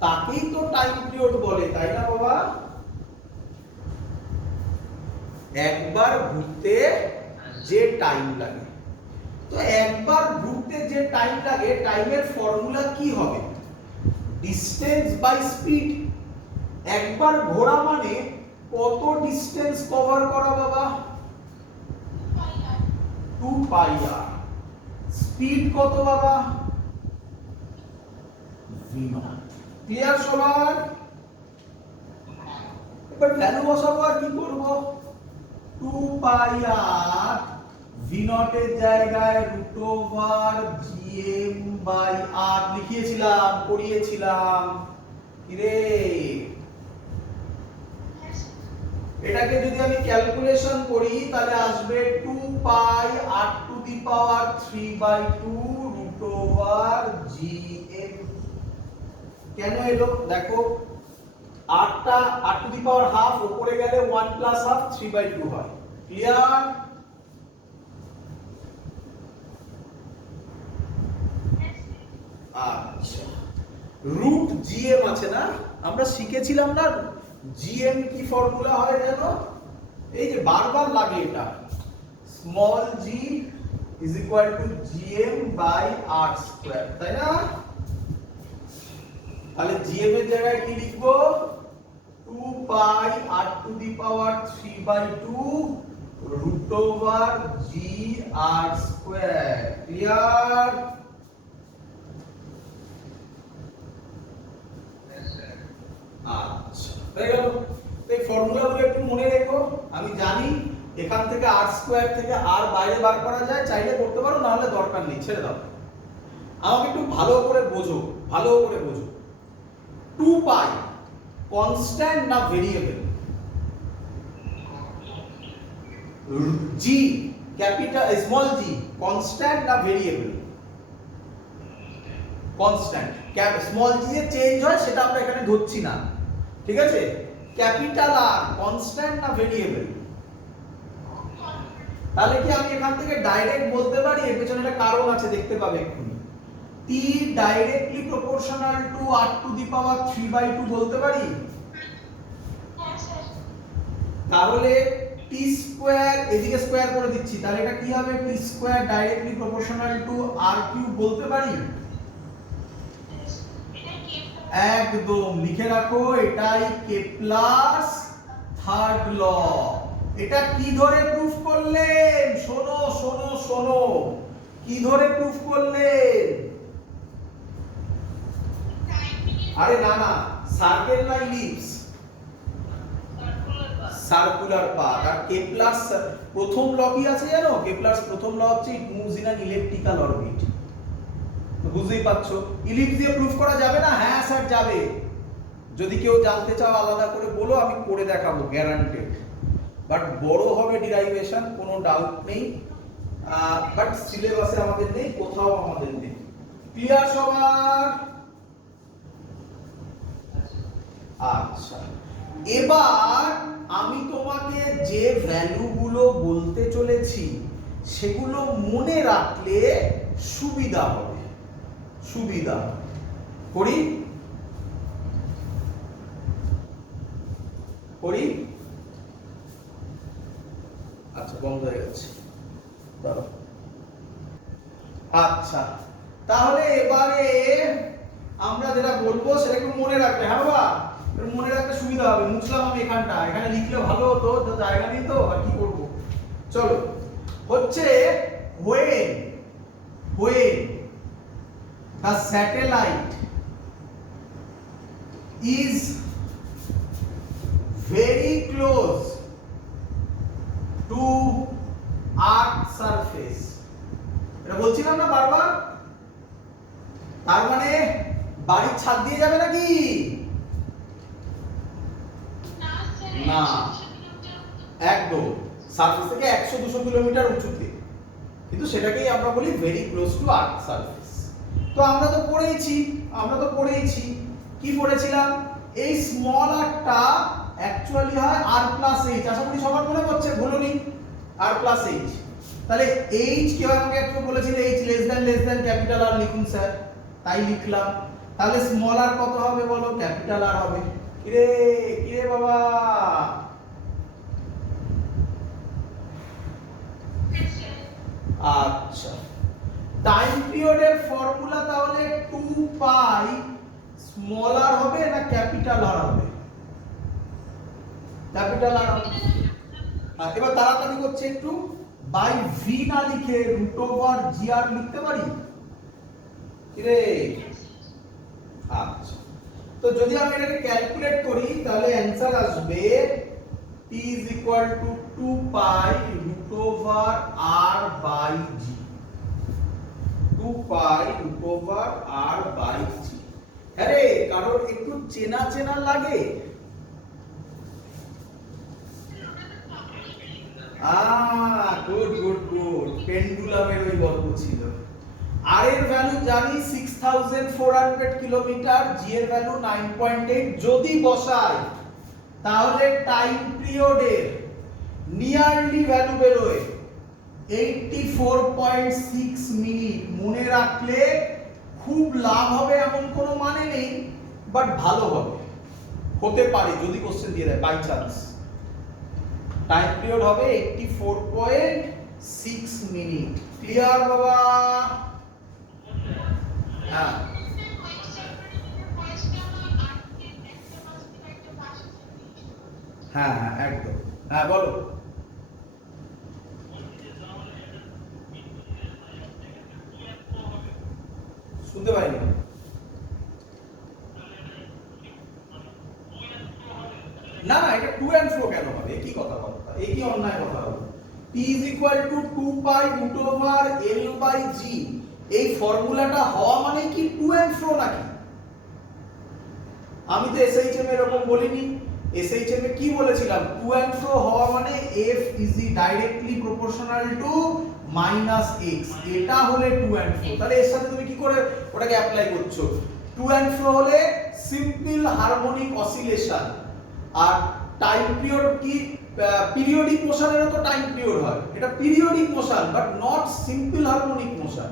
তাকেই তো টাইম পিরিয়ড বলে, তাই না বাবা? একবার ঘুরতে যে টাইম লাগে, তো একবার ঘুরতে যে টাইম লাগে, টাইমের ফর্মুলা কি হবে? Distance by speed. একবার ঘোরা মানে কত ডিসটেন্স কভার করা বাবা? 2 পাই আর। স্পিড কত বাবা? v not. ক্লিয়ার সবার? এবার ভ্যালু বসাবো আর কি করব? 2 পাই আর v নট এর জায়গায় √gm বাই r লিখিয়েছিলাম, করিয়েছিলাম। কি রে, এটাকে যদি আমি ক্যালকুলেশন করি তাহলে আসবে 2 pi r to the power 3/2 √gm। কেন এলো দেখো, আটটা r to the power half, উপরে গেলে 1 প্লাস হাফ 3/2 হয়। ক্লিয়ার? আচ্ছা, √gm আছে না, আমরা শিখেছিলাম না gm কি ফর্মুলা হয় জানো? এই যে বারবার লাগে এটা, small g is equal to gm by r square, তাই না? তাহলে gm এর জায়গায় কি লিখবো? 2 pi r to the power 3/2 √gr square. Clear? আচ্ছা, হয়ে গেল। এই ফর্মুলাগুলো একটু মনে রেখো। আমি জানি এখান থেকে r স্কয়ার থেকে r বাইরে বার করা যায়, চাইলে করতে পারো, না হলে দরকার নেই, ছেড়ে দাও। আমাকে একটু ভালো করে বোঝো, ভালো করে বোঝো। 2 পাই কনস্ট্যান্ট না variable? g capital small g constant না ভেরিয়েবল? কনস্ট্যান্ট। স্মল g এর চেঞ্জ হয় সেটা আমরা এখানে ধরছি না, ঠিক আছে? ক্যাপিটাল আর কনস্ট্যান্ট না ভেরিয়েবল? তাহলে কি আমি এখান থেকে ডাইরেক্ট বলতে পারি? এর পেছনে একটা কারণ আছে, দেখতে পাবে এক্ষুনি। t directly proportional to r to the power 3/2 বলতে পারি? তাহলে t স্কয়ার, এদিকে স্কয়ার করে দিচ্ছি, তাহলে এটা কি হবে? t square directly proportional to r cube বলতে পারি? একদম লিখে রাখো, এটাই কেপলারস থার্ড ল। এটা কি ধরে প্রুফ করলেন? শোনো শোনো শোনো, কি ধরে প্রুফ করলেন? আরে না না, সার্কেল না ইলিপস? Circular path. আর কেপলারস প্রথম ল কি আছে জানো? কেপলারস প্রথম ল হচ্ছে it moves in an elliptical orbit. বুঝতেই পারছো, ইলিপস দিয়ে প্রুফ করা যাবে না? হ্যাঁ স্যার যাবে। যদি কেউ জানতে চাও আলাদা করে বলো, আমি করে দেখাবো, গ্যারান্টেড। বাট বড় হবে ডিরাইভেশন, কোনো ডাউট নেই। বাট সিলেবাসে আমাদের নেই, কোথাও আমাদের নেই। ক্লিয়ার সবার? আচ্ছা, এবার আমি তোমাকে যে ভ্যালুগুলো বলতে চলেছি সেগুলো মনে রাখলে সুবিধা হবে। সুবিধা করি করি আচ্ছা, বন্ধ হয়ে গেছে। আচ্ছা, তাহলে এবারে আমরা যেটা বলবো সেটা একটু মনে রাখবে। হ্যাঁ বাবা, মনে রাখতে সুবিধা হবে। মুছলাম আমি এখানটা, এখানে লিখলে ভালো হতো, তো জায়গা নেই তো আর কি করব। চলো, হচ্ছে when the satellite is very close to earth surface, এটা বলছিলাম না বারবার? তার মানে বাড়ির ছাদ দিয়ে যাবে নাকি? না, একদম সারফেস থেকে 100-200 কিলোমিটার উঁচুতে, কিন্তু সেটাকেই আমরা বলি very close to earth surface. তো আমরা তো পড়েইছি কি পড়েছিলাম? এই স্মল আরটা অ্যাকচুয়ালি হয় আর প্লাস এইচ। আশা করি সবার মনে পড়ছে, ভুলুনি। আর প্লাস এইচ, তাহলে এইচ কেউ আমাকে একটু বলেছিল H less than capital R লিখুন স্যার, তাই লিখলাম। তাহলে স্মল আর কত হবে বলো? ক্যাপিটাল আর হবে। কিরে বাবা, আচ্ছা, টাইম পিরিয়ডের ফর্মুলা তাহলে 2 পাই স্মল আর হবে না ক্যাপিটাল আর হবে? ক্যাপিটাল আর হবে। এবার তাড়াতাড়ি করছে একটু, বাই ভি না লিখে রুট ওভার জি আর লিখতে পারি কিরে? আচ্ছা, তো যদি আমি এটাকে ক্যালকুলেট করি তাহলে অ্যানসার আসবে t is equal to 2 pi root over r by g, 2 pi root over r by g। আরে কারোর একটু চেনা চেনা লাগে? গুড, পেন্ডুলামের ওই গল্প ছিল। আর এর ভ্যালু জানি 6400 কিলোমিটার, জি এর ভ্যালু 9.8। যদি বসাই তাহলে টাইম পিরিয়ডের নিয়ারলি ভ্যালু বেরোয় 84.6 মিনিট। মনে রাখলে খুব লাভ হবে এমন কোনো মানে নেই, বাট ভালো হবে, হতে পারে যদি কোশ্চেন দিয়ে দেয় বাই চান্স। টাইম পিরিয়ড হবে 84.6 মিনিট। ক্লিয়ার বাবা? হ্যাঁ, হ্যাঁ হ্যাঁ একদম। হ্যাঁ বলো। শুনতে পাইনি। না না, এটা টু অ্যান্ড ফ্রো কেন হবে? কি কথা বলো, এই কি অন্যায় কথা বলো? t is equal to 2 pi root over l by g, এই ফর্মুলাটা হওয়া মানে কি টু অ্যান্ড ফ্রো নাকি? আমি তো এসএইচএম এরকম বলিনি। এসএইচএম এ কি বলেছিলাম? টু অ্যান্ড ফ্রো হওয়া মানে f is directly proportional to -x, এটা হলে টু অ্যান্ড ফ্রো। তাহলে এর সাথে তুমি কি করে ওটাকে অ্যাপ্লাই করছো? টু অ্যান্ড ফ্রো হলে সিম্পল হারমোনিক অসিলেশন, আর টাইম পিরিয়ড কি পিরিয়ডিক মোশনেরও তো টাইম পিরিয়ড হয়। এটা periodic motion but not simple harmonic motion,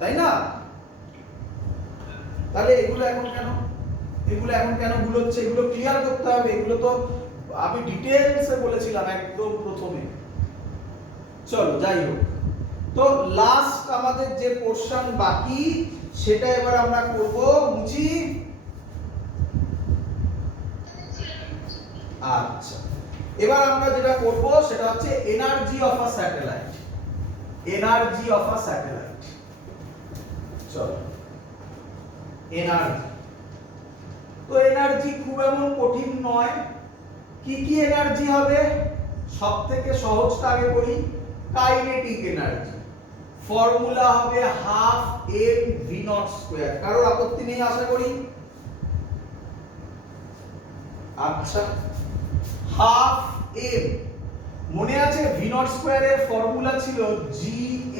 তাই না? তাহলে এগুলো এখন কেন ভুল হচ্ছে? এগুলো ক্লিয়ার করতে হবে। এগুলো তো আমি ডিটেইলসে বলেছিলাম একদম প্রথমে। চলো যাই হোক, তো লাস্ট আমাদের যে পোরশন বাকি সেটা এবার আমরা করব। মুচি, আচ্ছা, এবার আমরা যেটা করব সেটা হচ্ছে energy of a satellite. Energy of a satellite. চলো, এনার্জি তো এনার্জি খুব এমন কঠিন নয়। কি কি এনার্জি হবে? সবথেকে সহজটা আগে করি, কাইনেটিক এনার্জি। ফর্মুলা হবে half M V naught square. কারোর আপত্তি নেই আশা করি? আচ্ছা, হাফ এম মনে আছে? ভি নট স্কয়ারের ফর্মুলা ছিল জি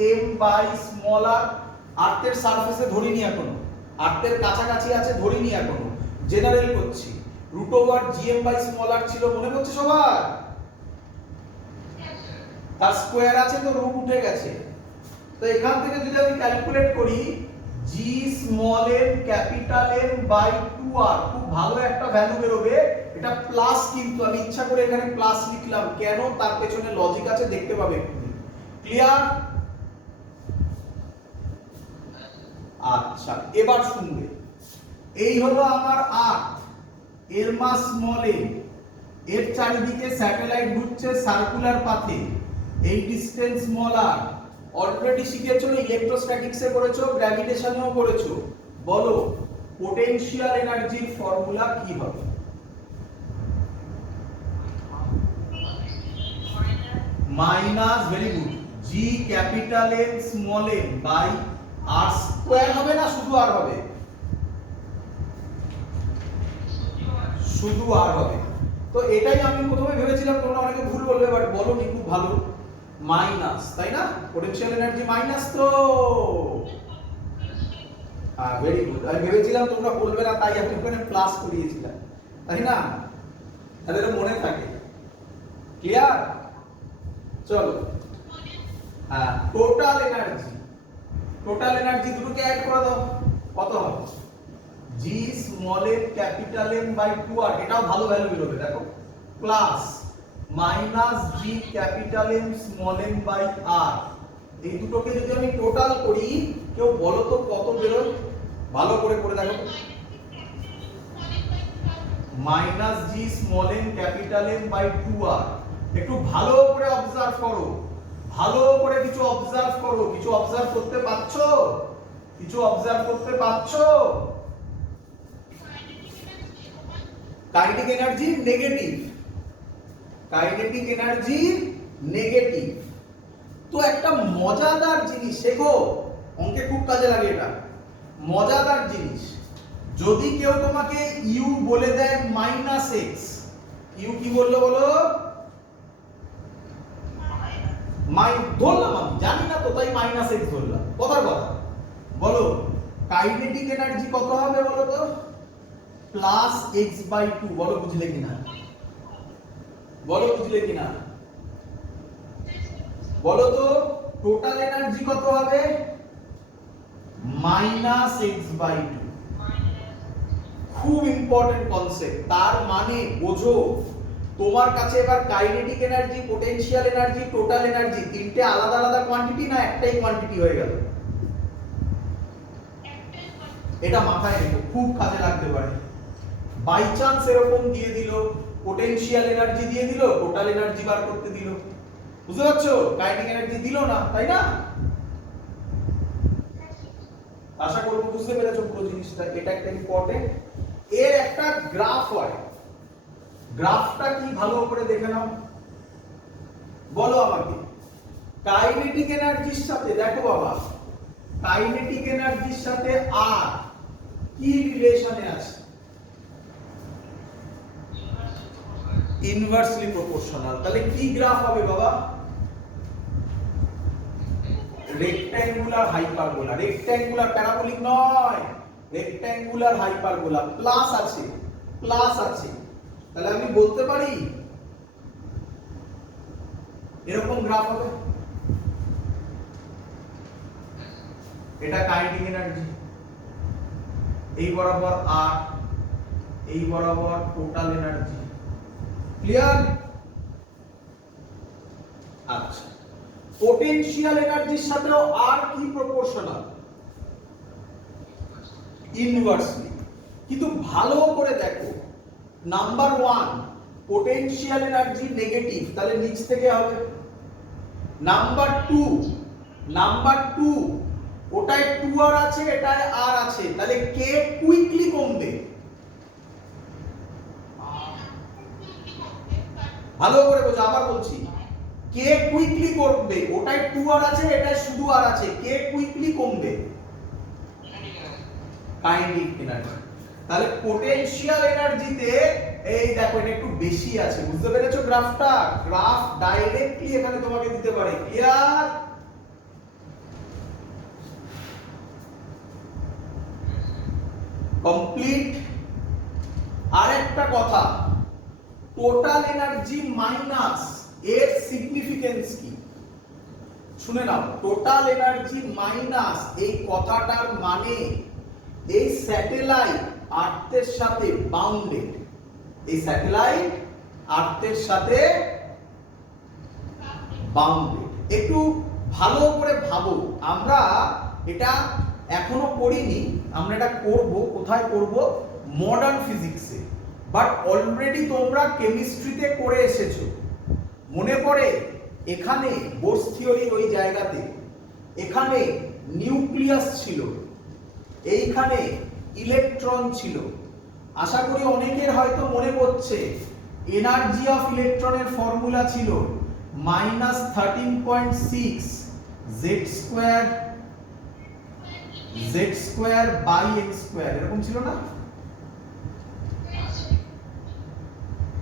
এম বাই স্মল আর। আর্থের সারফেসে ধরিনি এখনো, আর্থের কাছাকাছি আছে ধরিনি এখনো, জেনারেল করছি। Root over GM by small r ছিল, মনে পড়ছে সবার? তার স্কোয়ার আছে তো রুট উঠে গেছে। তো এখান থেকে যদি আমি ক্যালকুলেট করি G small N capital N by 2r, খুব ভালো একটা ভ্যালু বেরোবে। এটা প্লাস, কিন্তু আমি ইচ্ছা করে এখানে প্লাস লিখলাম কেন, তার পেছনে লজিক আছে, দেখতে পাবে। ক্লিয়ার? আচ্ছা, এবার শুনবে। এই হলো আমার আর, এর মাস স্মল এ, এর চারিদিকে স্যাটেলাইট ঘুরছে সার্কুলার পাথে, এই ডিসটেন্স স্মল আর। অলরেডি শিখেছো, ইলেকট্রোস্ট্যাটিক্সে করেছো, গ্র্যাভিটেশনেও করেছো। বলো পোটেনশিয়াল এনার্জির ফর্মুলা কি হবে? Minus, very good, G capital N small N by R square হবে না শুধু আর হবে? শুধু আর হবে। তো এটাই আমি প্রথমে ভেবেছিলাম, তোমরা অনেকে ভুল বলবে, বাট বলোনি, খুব ভালো। মাইনাস, তাই না? পোটেনশিয়াল এনার্জি মাইনাস তো। হ্যাঁ, ভেরি গুড। আমি ভেবেছিলাম তোমরা বলবে না, তাই আমি ওখানে প্লাস করিয়েছিলাম, তাই না? তাদের মনে থাকে। ক্লিয়ার? চলো, হ্যাঁ, টোটাল এনার্জি, টোটাল এনার্জি দুটোকে অ্যাড করে দাও, কত হবে? G small N capital N by 2r, এটাও ভালো ভ্যালু বেরোবে, দেখো, plus minus G capital N small N by r. এই দুটোকে যদি আমি টোটাল করি, কেউ বলো তো কত বেরোয়? ভালো করে করে দেখো। Minus G small N capital N by 2r। একটু ভালো করে অবজার্ভ করো, ভালো করে কিছু অবজার্ভ করো। কিছু অবজার্ভ করতে পারছো? কিছু অবজার্ভ করতে পারছো? Kinetic energy negative, kinetic energy negative. তো একটা মজাদার জিনিস শেখো, অঙ্কে খুব কাজে লাগে এটা। মজাদার জিনিস, যদি কেউ তোমাকে ইউ বলে দেয় মাইনাস এক্স, ইউ কি বললো বলো? ধরলাম, আমি জানি না তো, তাই মাইনাস এক্স ধরলাম, কথার কথা। বলো কাইনেটিক এনার্জি কত হবে বলো তো? Plus X by 2। বলো বুঝলে কিনা? বলো বুঝলে কিনা? বলো তো টোটাল এনার্জি কত হবে? Minus X by 2। খুব ইম্পর্টেন্ট কনসেপ্ট। তার মানে বোঝো, তোমার কাছে এবার kinetic energy, potential energy, total energy তিনটে আলাদা আলাদা কোয়ান্টিটি না একটাই কোয়ান্টিটি হয়ে গেল? এটা মাথায় রেখো, খুব কাজে লাগতে পারে। বাই চান্স এরকম দিয়ে দিল, পোটেনশিয়াল এনার্জি দিয়ে দিল, টোটাল এনার্জি বার করতে দিল, বুঝতে পারছো? কাইনেটিক এনার্জি দিল না, তাই না? আশা করব বুঝতে পেরেছো পুরো জিনিসটা। এটা একটা ইম্পর্টেন্ট। এর একটা গ্রাফ হয়, গ্রাফটা কি ভালো করে দেখে নাও। বলো আমাকে, কাইনেটিক এনার্জির সাথে, দেখো বাবা, কাইনেটিক এনার্জির সাথে আর কি রিলেশনে আছে? Inversely proportional. তাহলে কি গ্রাফ হবে বাবা? Rectangular hyperbola. রেক্ট্যাঙ্গুলার, প্যারাবোলিক নয়, রেক্ট্যাঙ্গুলার হাইপারবোলা। প্লাস আছে, প্লাস আছে। তাহলে আমি বলতে পারি এরকম গ্রাফ হবে। এটা কাইনেটিক এনার্জি, এই বরাবর আর, এই বরাবর টোটাল এনার্জি। ক্লিয়ার? আচ্ছা, পোটেনশিয়াল এনার্জির সাথেও আর কি প্রপোর্শনাল? ইনভার্সলি। কিন্তু ভালো করে দেখো, নাম্বার 1 পোটেনশিয়াল এনার্জি নেগেটিভ, তাহলে নিচ থেকে হবে। নাম্বার 2 ওটায় 2r আছে, এটায় r আছে, তাহলে কে কুইকলি কমবে? ভালো করে বোঝো, আবার বলছি, কে কুইকলি কমবে? ওটায় 2r আছে, এটায় শুধু r আছে, কে কুইকলি কমবে? Kinetic energy. তাহলে পোটেনশিয়াল এনার্জিতে এই দেখো এটা একটু বেশি আছে, বুঝতে পেরেছো গ্রাফটা? গ্রাফ ডাইরেক্টলি এখানে তোমাকে দিতে পারে। ক্লিয়ার? কমপ্লিট। আর একটা কথা, টোটাল এনার্জি মাইনাস এর সিগনিফিকেন্স কি শুনে নাও। টোটাল এনার্জি মাইনাস এই কথাটার মানে এই স্যাটেলাইট আর্থের সাথে বাউন্ডেড, এই স্যাটেলাইট আর্থের সাথে বাউন্ডেড। একটু ভালো করে ভাবো, আমরা এটা এখনো করিনি, আমরা এটা করব। কোথায় করব? মডার্ন ফিজিক্সে। বাট অলরেডি তোমরা কেমিস্ট্রিতে করে এসেছো। মনে পড়ে এখানে বোরস থিওরির ওই জায়গাতে এখানে নিউক্লিয়াস ছিল, এইখানে ইলেকট্রন ছিল। আশা করি অনেকের হয়তো মনে পড়ছে এনার্জি অফ ইলেকট্রনের ফর্মুলা ছিল -13.6 z² এরকম ছিল না?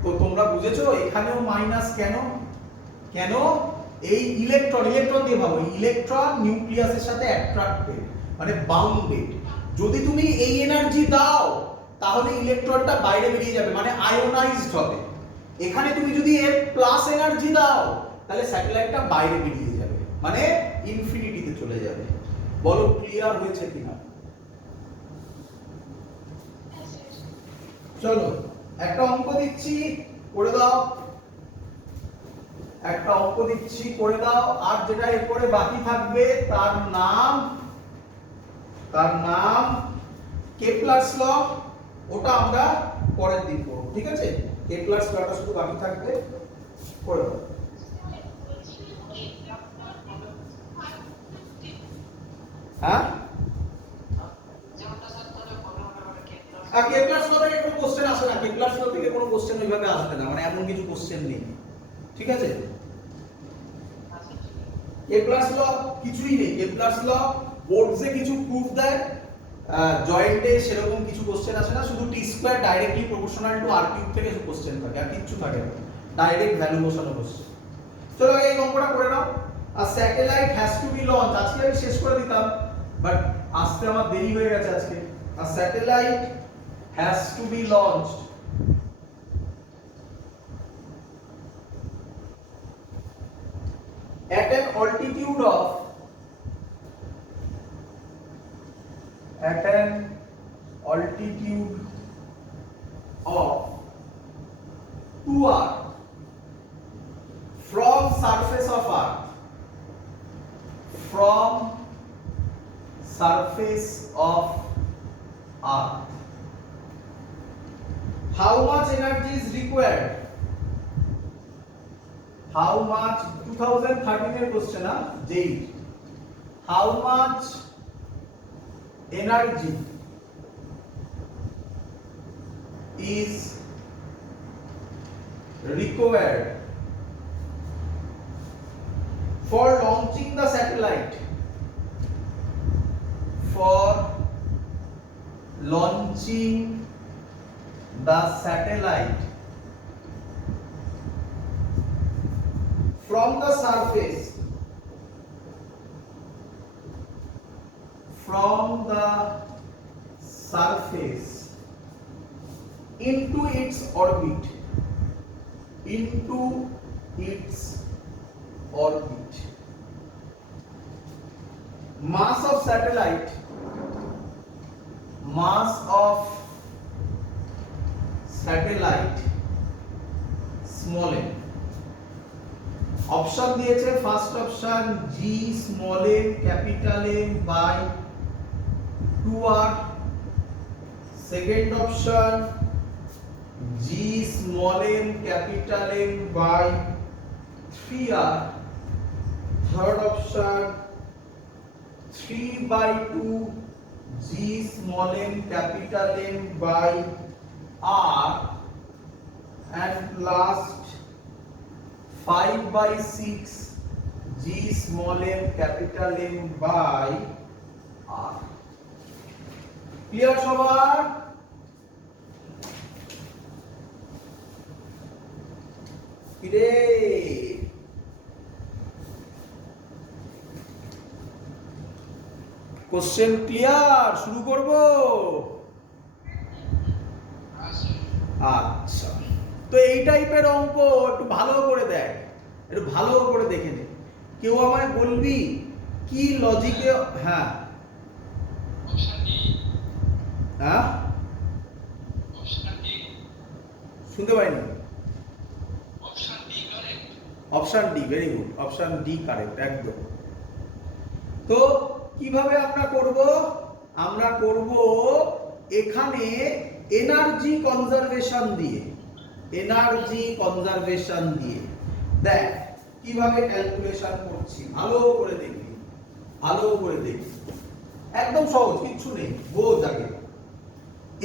তো তোমরা বুঝেছো এখানেও মাইনাস কেন? কেন? এই ইলেকট্রন দিয়ে ভাবো, ইলেকট্রন নিউক্লিয়াসের সাথে অ্যাট্রাক্টেড, মানে বাউন্ডেড। যদি তুমি এই এনার্জি দাও তাহলে ইলেকট্রনটা বাইরে বেরিয়ে যাবে, মানে আয়োনাইজড হবে। এখানে তুমি যদি এর প্লাস এনার্জি দাও তাহলে স্যাটেলাইটটা বাইরে বেরিয়ে যাবে, মানে ইনফিনিটিতে চলে যাবে। বলো ক্লিয়ার হয়েছে কিনা? চলো একটা অঙ্ক দিচ্ছি, করে দাও। একটা অঙ্ক দিচ্ছি, করে দাও। আর যেটা এরপরে বাকি থাকবে তার নাম কেপলারস ল। ওটা আমরা পরের দিন করব, ঠিক আছে? কেপলারস লটা শুধু বাকি থাকবে, করে দাও। হ্যাঁ, কেপলারস ল থেকে কোনো কোশ্চেন আসে না। কেপলারস ল থেকে কোনো কোশ্চেন ওইভাবে আসবে না, মানে এমন কিছু কোশ্চেন নেই, ঠিক আছে? কেপলারস ল কিছুই নেই। কেপলারস ল বোর্ডসে কিছু প্রুফ দেয়, জয়েন্টে সেরকম কিছু কোশ্চেন আসে না। শুধু T square directly proportional to r cube থেকে কোশ্চেন থাকে, আর কিচ্ছু থাকে না, ডাইরেক্ট ভ্যালু বসানো কোশ্চেন। চলো এই অঙ্কটা করে নাও। আর satellite has to be launch, আজকে আমি শেষ করে দিতাম, বাট আসতে আমার দেরি হয়ে গেছে আজকে। আর satellite has to be launched at an altitude of 2r from surface of earth, how much energy is required? How much 2013 এর কোশ্চেন, যেই how much energy is required for launching the satellite, from the surface into its orbit, mass of satellite small m। Option দিয়েছে, first option g small m capital M by 2r, second option g small m capital M by 3r, third option 3/2 g small m capital M by r, and last 5/6 g small m capital M by r। Clear সবার? কিরে question clear? শুরু করব? আচ্ছা, তো এই টাইপের অঙ্ক একটু ভালো করে দেখ, একটু ভালো করে দেখে নে। কেউ আমায় বলবি কি লজিকে? হ্যাঁ হ্যাঁ শুনতে পাইনি। Option D, very good, option D correct একদম। তো কিভাবে আমরা করব? আমরা করব এখানে এনার্জি কনজারভেশন দিয়ে, এনার্জি কনজারভেশন দিয়ে। দেখ কিভাবে ক্যালকুলেশন করছি, ভালো করে দেখবি, ভালো করে দেখবি, একদম সহজ, কিচ্ছু নেই, বোঝ আগে।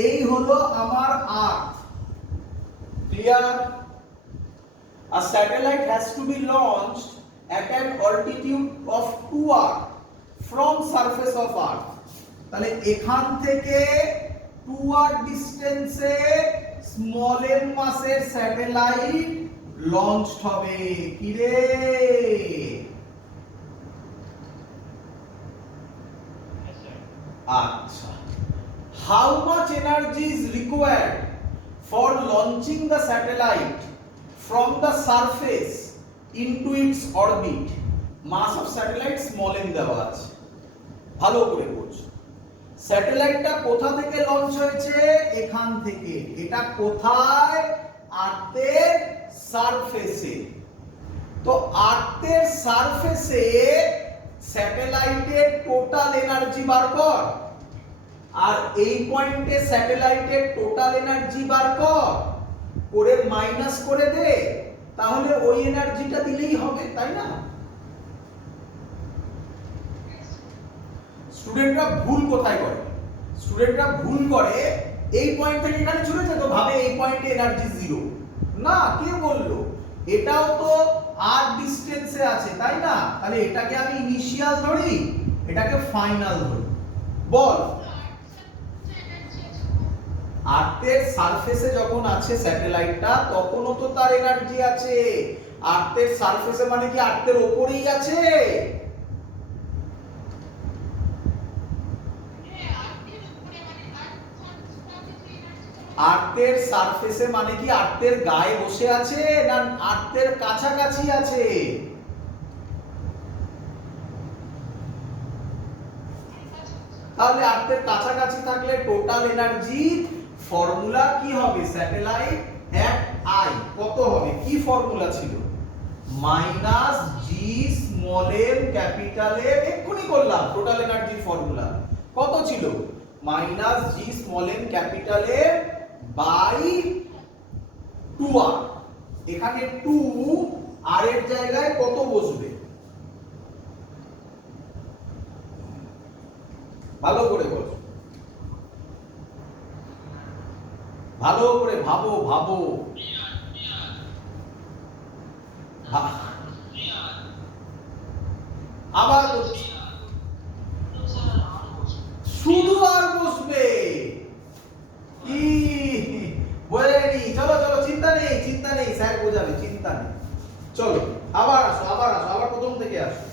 এই হলো আমার আর্থ, clear? A satellite has to be launched at an altitude of 2r from surface of earth. তাহলে এখান থেকে 2r ডিসটেন্সে স্মল m মাসের স্যাটেলাইট লঞ্চ হবে। কি রে? আচ্ছা, how much energy is required for launching the satellite from the surface into its orbit? Mass of satellite small m দেওয়া আছে, ভালো করে বোঝ। স্যাটেলাইটটা কোথা থেকে লঞ্চ হয়েছে? এখান থেকে। এটা কোথায়? আর্থের সারফেসে। তো আর্থের সারফেসে স্যাটেলাইটের টোটাল এনার্জি বার কর, আর এই পয়েন্টে স্যাটেলাইটের টোটাল এনার্জি বার কর, করে মাইনাস করে দে, তাহলে ওই এনার্জিটা দিলেই হবে, তাই না? স্টুডেন্টরা ভুল কোথায় করে? স্টুডেন্টরা ভুল করে এই পয়েন্ট থেকে এখানে ছুড়েছে তো ভাবে এই পয়েন্টে এনার্জি জিরো। না, কে বললো? এটাও তো আর ডিসটেন্সে আছে, তাই না? তাহলে এটাকে আমি ইনিশিয়াল ধরি, এটাকে ফাইনাল ধরি। বল, আর্থের সারফেসে যখন আছে স্যাটেলাইটটা তখনও তো তার এনার্জি আছে। আর্থের সারফেসে মানে কি আর্থের উপরেই আছে? আর্থের সারফেসে মানে কি আর্থের গায়ে বসে আছে না আর্থের কাছাকাছি আছে? তাহলে আর্থের কাছাকাছি থাকলে টোটাল এনার্জি ফর্মুলা কি হবে? স্যাটেলাইট অ্যাট আই কত হবে? কি ফর্মুলা ছিল? Minus G small M capital M. এক্ষুনি করলাম টোটাল এনার্জির ফর্মুলা। কত ছিল? Minus G small M capital M by 2r। এখানে 2 আর এর জায়গায় কত বসবে? ভালো করে বল, ভালো করে ভাবো, ভাবো। আবার শুধু আর বসবে কি? বলেনি। চলো চলো, চিন্তা নেই, চিন্তা নেই, স্যার বোঝাবে, চিন্তা নেই। চলো আবার আসো, আবার আসো, আবার প্রথম থেকে আসো।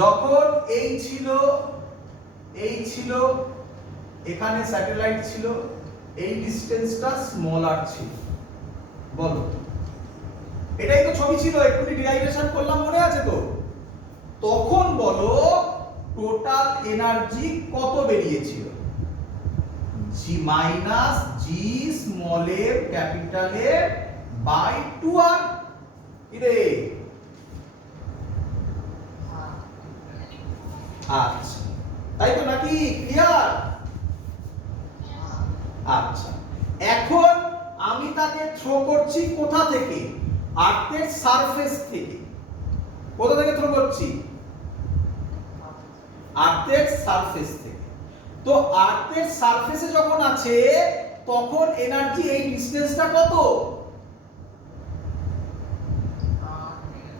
যখন এই ছিল, এই ছিল, এখানে স্যাটেলাইট ছিল, এই ডিসটেন্সটা স্মল আর ছিল, বলো। এটাই তো ছবি ছিল, একটু ডিরাইভেশন করলাম, মনে আছে তো? তখন বলো টোটাল এনার্জি কত বেরিয়েছিল? G minus G small M capital M by 2r। কি রে? আচ্ছা, তাই তো নাকি? ক্লিয়ার? আচ্ছা, এখন আমি তাকে থ্রো করছি কোথা থেকে? আর্থের সারফেস থেকে। কোথা থেকে থ্রো করছি? আর্থের সারফেস থেকে। তো আর্থের সারফেসে যখন আছে তখন এনার্জি এই ডিসটেন্সটা কত?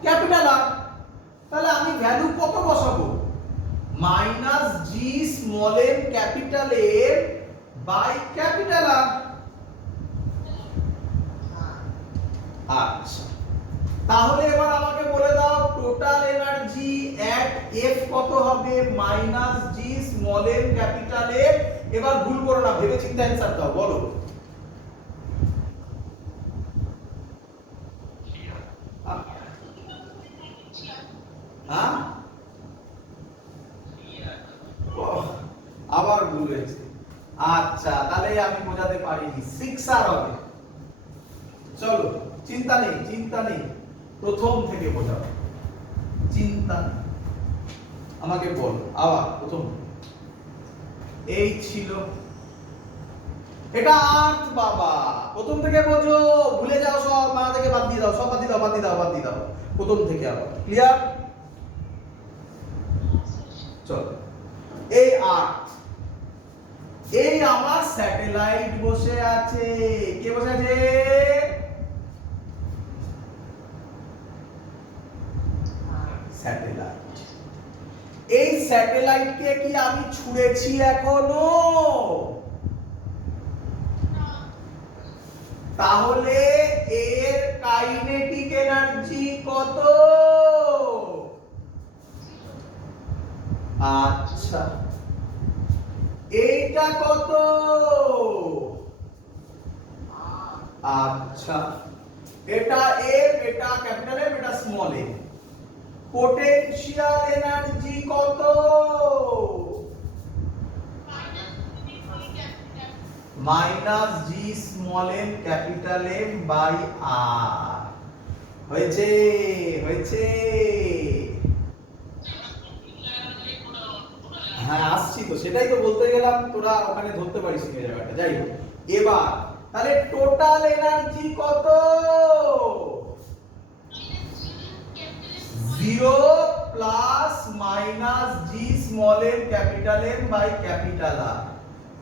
Capital R. তাহলে আমি ভ্যালু কত বসাবো? Minus G small M capital M by capital R. আচ্ছা, তাহলে এবার আমাকে বলে দাও টোটাল এনার্জি এট এফ কত হবে? Minus G small M capital M. এবার ভুল করো না, ভেবে চিন্তে অ্যানসার দাও, বলো। রয়েছে। আচ্ছা, তাহলে আমি বোঝাতে পারিনি, 6r হবে। চলো, চিন্তা নেই, প্রথম থেকে বোঝাবো, চিন্তা নেই। আমাকে বল আবার প্রথম। এই ছিল, এটা আর্থ বাবা, প্রথম থেকে বোঝো, ভুলে যাও সব, মাথা থেকে বাদ দিয়ে দাও, সব বাদ দিয়ে দাও, প্রথম থেকে আবার ক্লিয়ার। চল, এই আর্থ, এই আমার স্যাটেলাইট বসে আছে। কে বসে আছে? স্যাটেলাইট। এই স্যাটেলাইটকে কি আমি ছুঁড়েছি এখনো? তাহলে এর কাইনেটিক এনার্জি কত? আচ্ছা, এইটা কত? আচ্ছা, এটা এফ, এটা ক্যাপিটাল এফ, এটা স্মল এ। পোটেনশিয়াল এনার্জি কত? Minus G small M capital M by r. হয়েছে? হ্যাঁ, আসছি তো, সেটাই তো বলতে গেলাম, তোরা ওখানে ধরতে পারিস এই জায়গাটা। যাই হোক, এবার তাহলে টোটাল এনার্জি কত? 0 plus minus G small M capital M by capital R.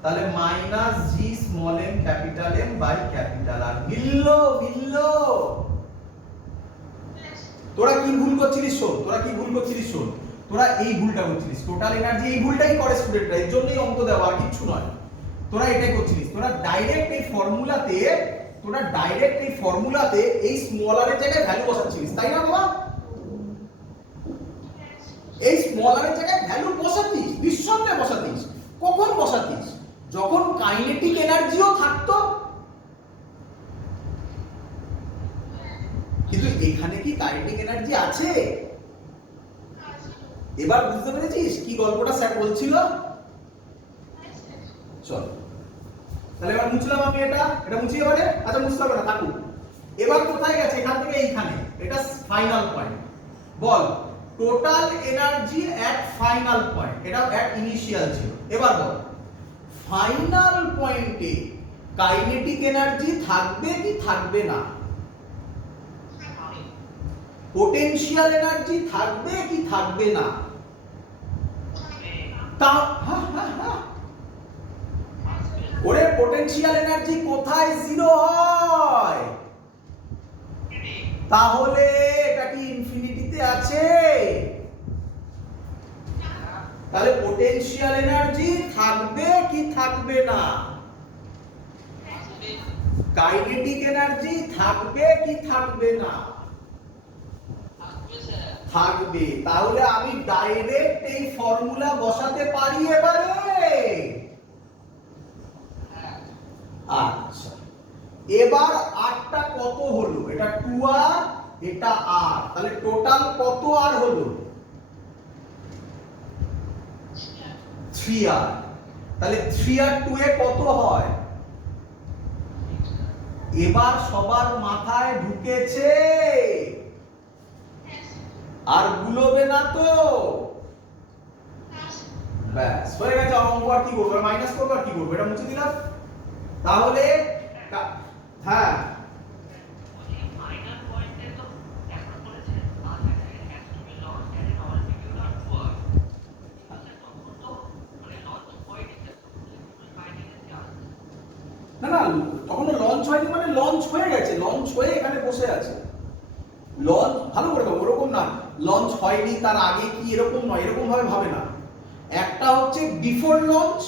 তাহলে minus G small M capital M by capital R. মিললো? তোরা কি ভুল করছিলিস শোন, তোরা এই ভুলটা করছিলিস। টোটাল এনার্জি, এই ভুলটাই করে স্টুডেন্টরা, এর জন্যই অঙ্ক দেওয়া, আর কিছু নয়। তোরা এটাই করছিলিস, তোরা ডাইরেক্ট এই ফর্মুলাতে এই স্মল আর এর জায়গায় ভ্যালু বসাচ্ছিলিস, তাই না বাবা? এই স্মল আর এর জায়গায় ভ্যালু বসাতিস, নিঃসন্দেহে বসাতিস। কখন বসাতিস? যখন কাইনেটিক এনার্জিও থাকতো। কিন্তু এখানে কি কাইনেটিক এনার্জি আছে? এবার বুঝতে পেরেছিস কি গল্পটা স্যার বলছিল? চল, তাহলে এবার মুছলাম আমি, এটা মুছি এবারে। আচ্ছা, মুছতে হবে না, থাকুক। এবার কোথায় গেছে? এখান থেকে এইখানে, এটা ফাইনাল পয়েন্ট। বল, টোটাল এনার্জি এট ফাইনাল পয়েন্ট, এটা এট ইনিশিয়াল ছিল। এবার বল, ফাইনাল পয়েন্টে কাইনেটিক এনার্জি থাকবে কি থাকবে না? পোটেনশিয়াল এনার্জি থাকবে কি থাকবে না? ওরে, পোটেনশিয়াল এনার্জি কোথায় জিরো হয়? তাহলে এটা কি ইনফিনিটিতে আছে? তাহলে পোটেনশিয়াল এনার্জি থাকবে কি থাকবে না? কাইনেটিক এনার্জি থাকবে কি থাকবে না? থাকবে। তাহলে আমি ডাইরেক্ট এই ফর্মুলা বসাতে পারি এবারে। আচ্ছা, এবার আরটা কত হলো? এটা 2r, এটা r, তাহলে টোটাল কত আর হলো? 3r। তাহলে 3r 2 এ কত হয়? এবার সবার মাথায় ঢুকেছে? আর গুলোবে না তো? ব্যাস, হয়ে গেছে। অঙ্ক আর কি করবো? মাইনাস করবো আর কি করবো? এটা মুছে দিলাম। তাহলে হ্যাঁ, না, তখনও লঞ্চ হয়নি, মানে লঞ্চ হয়ে গেছে, লঞ্চ হয়ে এখানে বসে আছে। লঞ্চ, ভালো করে ভাবো, ওরকম না লঞ্চ হয়নি তার আগে কি, এরকম নয়, এরকম ভাবে ভাবে না। একটা হচ্ছে বিফোর লঞ্চ,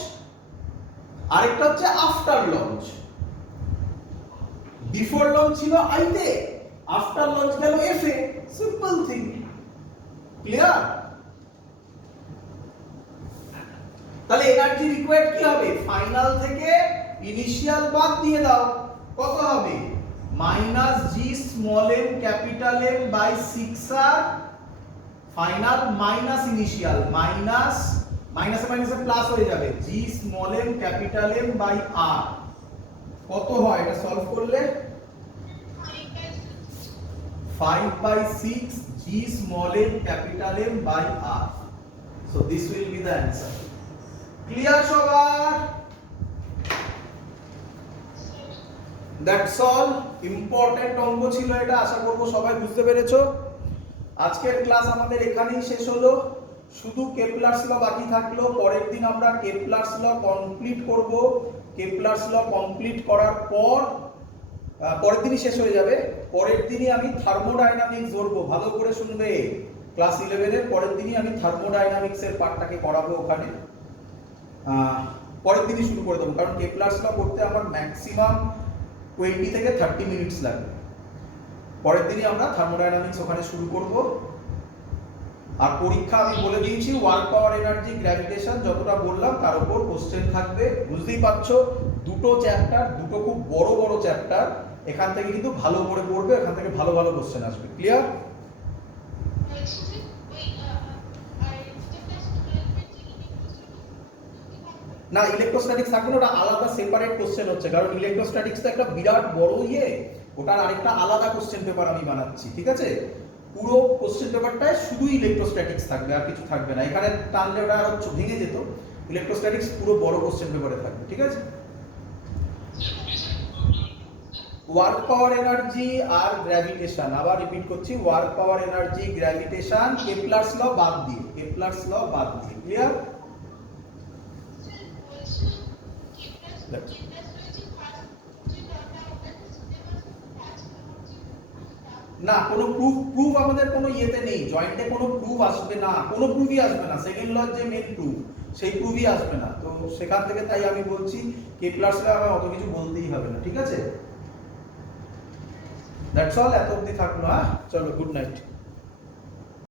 আরেকটা হচ্ছে আফটার লঞ্চ। বিফোর লঞ্চ ছিল আইতে, আফটার লঞ্চ গেল এফ এ, সিম্পল থিং। ক্লিয়ার? তাহলে এনার্জি রিকোয়ার্ড কি হবে? ফাইনাল থেকে ইনিশিয়াল বাদ দিয়ে দাও, কত হবে? Minus G small M capital M by 6r final minus initial, minus মাইনাসে মাইনাসে প্লাস হয়ে যাবে, G small M capital M by r কত হয় এটা সলভ করলে 5/6 g small m capital M by r. So this will be the answer. Clear সবার? That's all. Important অঙ্ক ছিল এটা, আশা করব সবাই বুঝতে পেরেছো। আজকের ক্লাস আমাদের এখানেই শেষ হলো, শুধু কেপলারস ল বাকি থাকলো। পরের দিন আমরা কেপলারস ল কমপ্লিট করব। কেপলারস ল কমপ্লিট করার পর পরের দিনই শেষ হয়ে যাবে। পরের দিনই আমি থার্মোডাইনামিক্স ধরবো, ভালো করে শুনবে। ক্লাস 11 এর পরের দিনই আমি থার্মোডাইনামিক্স এর পার্টটাকে করাবো ওখানে। পরের দিনই শুরু করে দেবো, কারণ কেপলারস ল করতে আমার ম্যাক্সিমাম 20 থেকে 30 মিনিটস লাগবে। পরের দিনই আমরা থার্মোডাইনামিক্স ওখানে শুরু করব। আর পরীক্ষা আমি বলে দিয়েছি, ওয়ার্ক পাওয়ার এনার্জি গ্র্যাভিটেশন যতটা বললাম তার উপর কোশ্চেন থাকবে। বুঝতেই পারছো, দুটো চ্যাপ্টার, দুটো খুব বড় বড় চ্যাপ্টার। এখান থেকে কিন্তু ভালো করে পড়বে, এখান থেকে ভালো ভালো কোশ্চেন আসবে। ক্লিয়ার? না, ইলেকট্রোস্ট্যাটিক্স থাকবে না, ওটা আলাদা সেপারেট কোশ্চেন হচ্ছে, কারণ ইলেকট্রোস্ট্যাটিক্স তো একটা বিরাট বড় ইয়ে, ওটার আরেকটা আলাদা কোশ্চেন পেপার আমি বানাচ্ছি, ঠিক আছে? পুরো কোশ্চেন পেপারটায় শুধু ইলেকট্রোস্ট্যাটিক্স থাকবে, আর কিছু থাকবে না। এখানে টানলে ওটা আরো ভেঙে যেত। ইলেকট্রোস্ট্যাটিক্স পুরো বড় কোশ্চেন পেপারে থাকবে, ঠিক আছে? ওয়ার্ক পাওয়ার এনার্জি আর গ্র্যাভিটেশন, আবার রিপিট করছি, work power energy gravitation Kepler's ল বাদ দিয়ে, কেপলারস ল বাদ দিয়ে। ক্লিয়ার? না, কোনো প্রুফ আমাদের কোনো ইয়েতে নেই, জয়েন্টে কোনো প্রুফ আসবে না, কোনো প্রুফই আসবে না। সেকেন্ড ল যে মেন প্রুফ, সেই প্রুফই আসবে না। তো সেখান থেকে তাই আমি বলছি কেপলারস ল আমার অত কিছু বলতেই হবে না, ঠিক আছে? দ্যাটস অল, এত অবধি থাকলো। হ্যাঁ, চলো, গুড নাইট।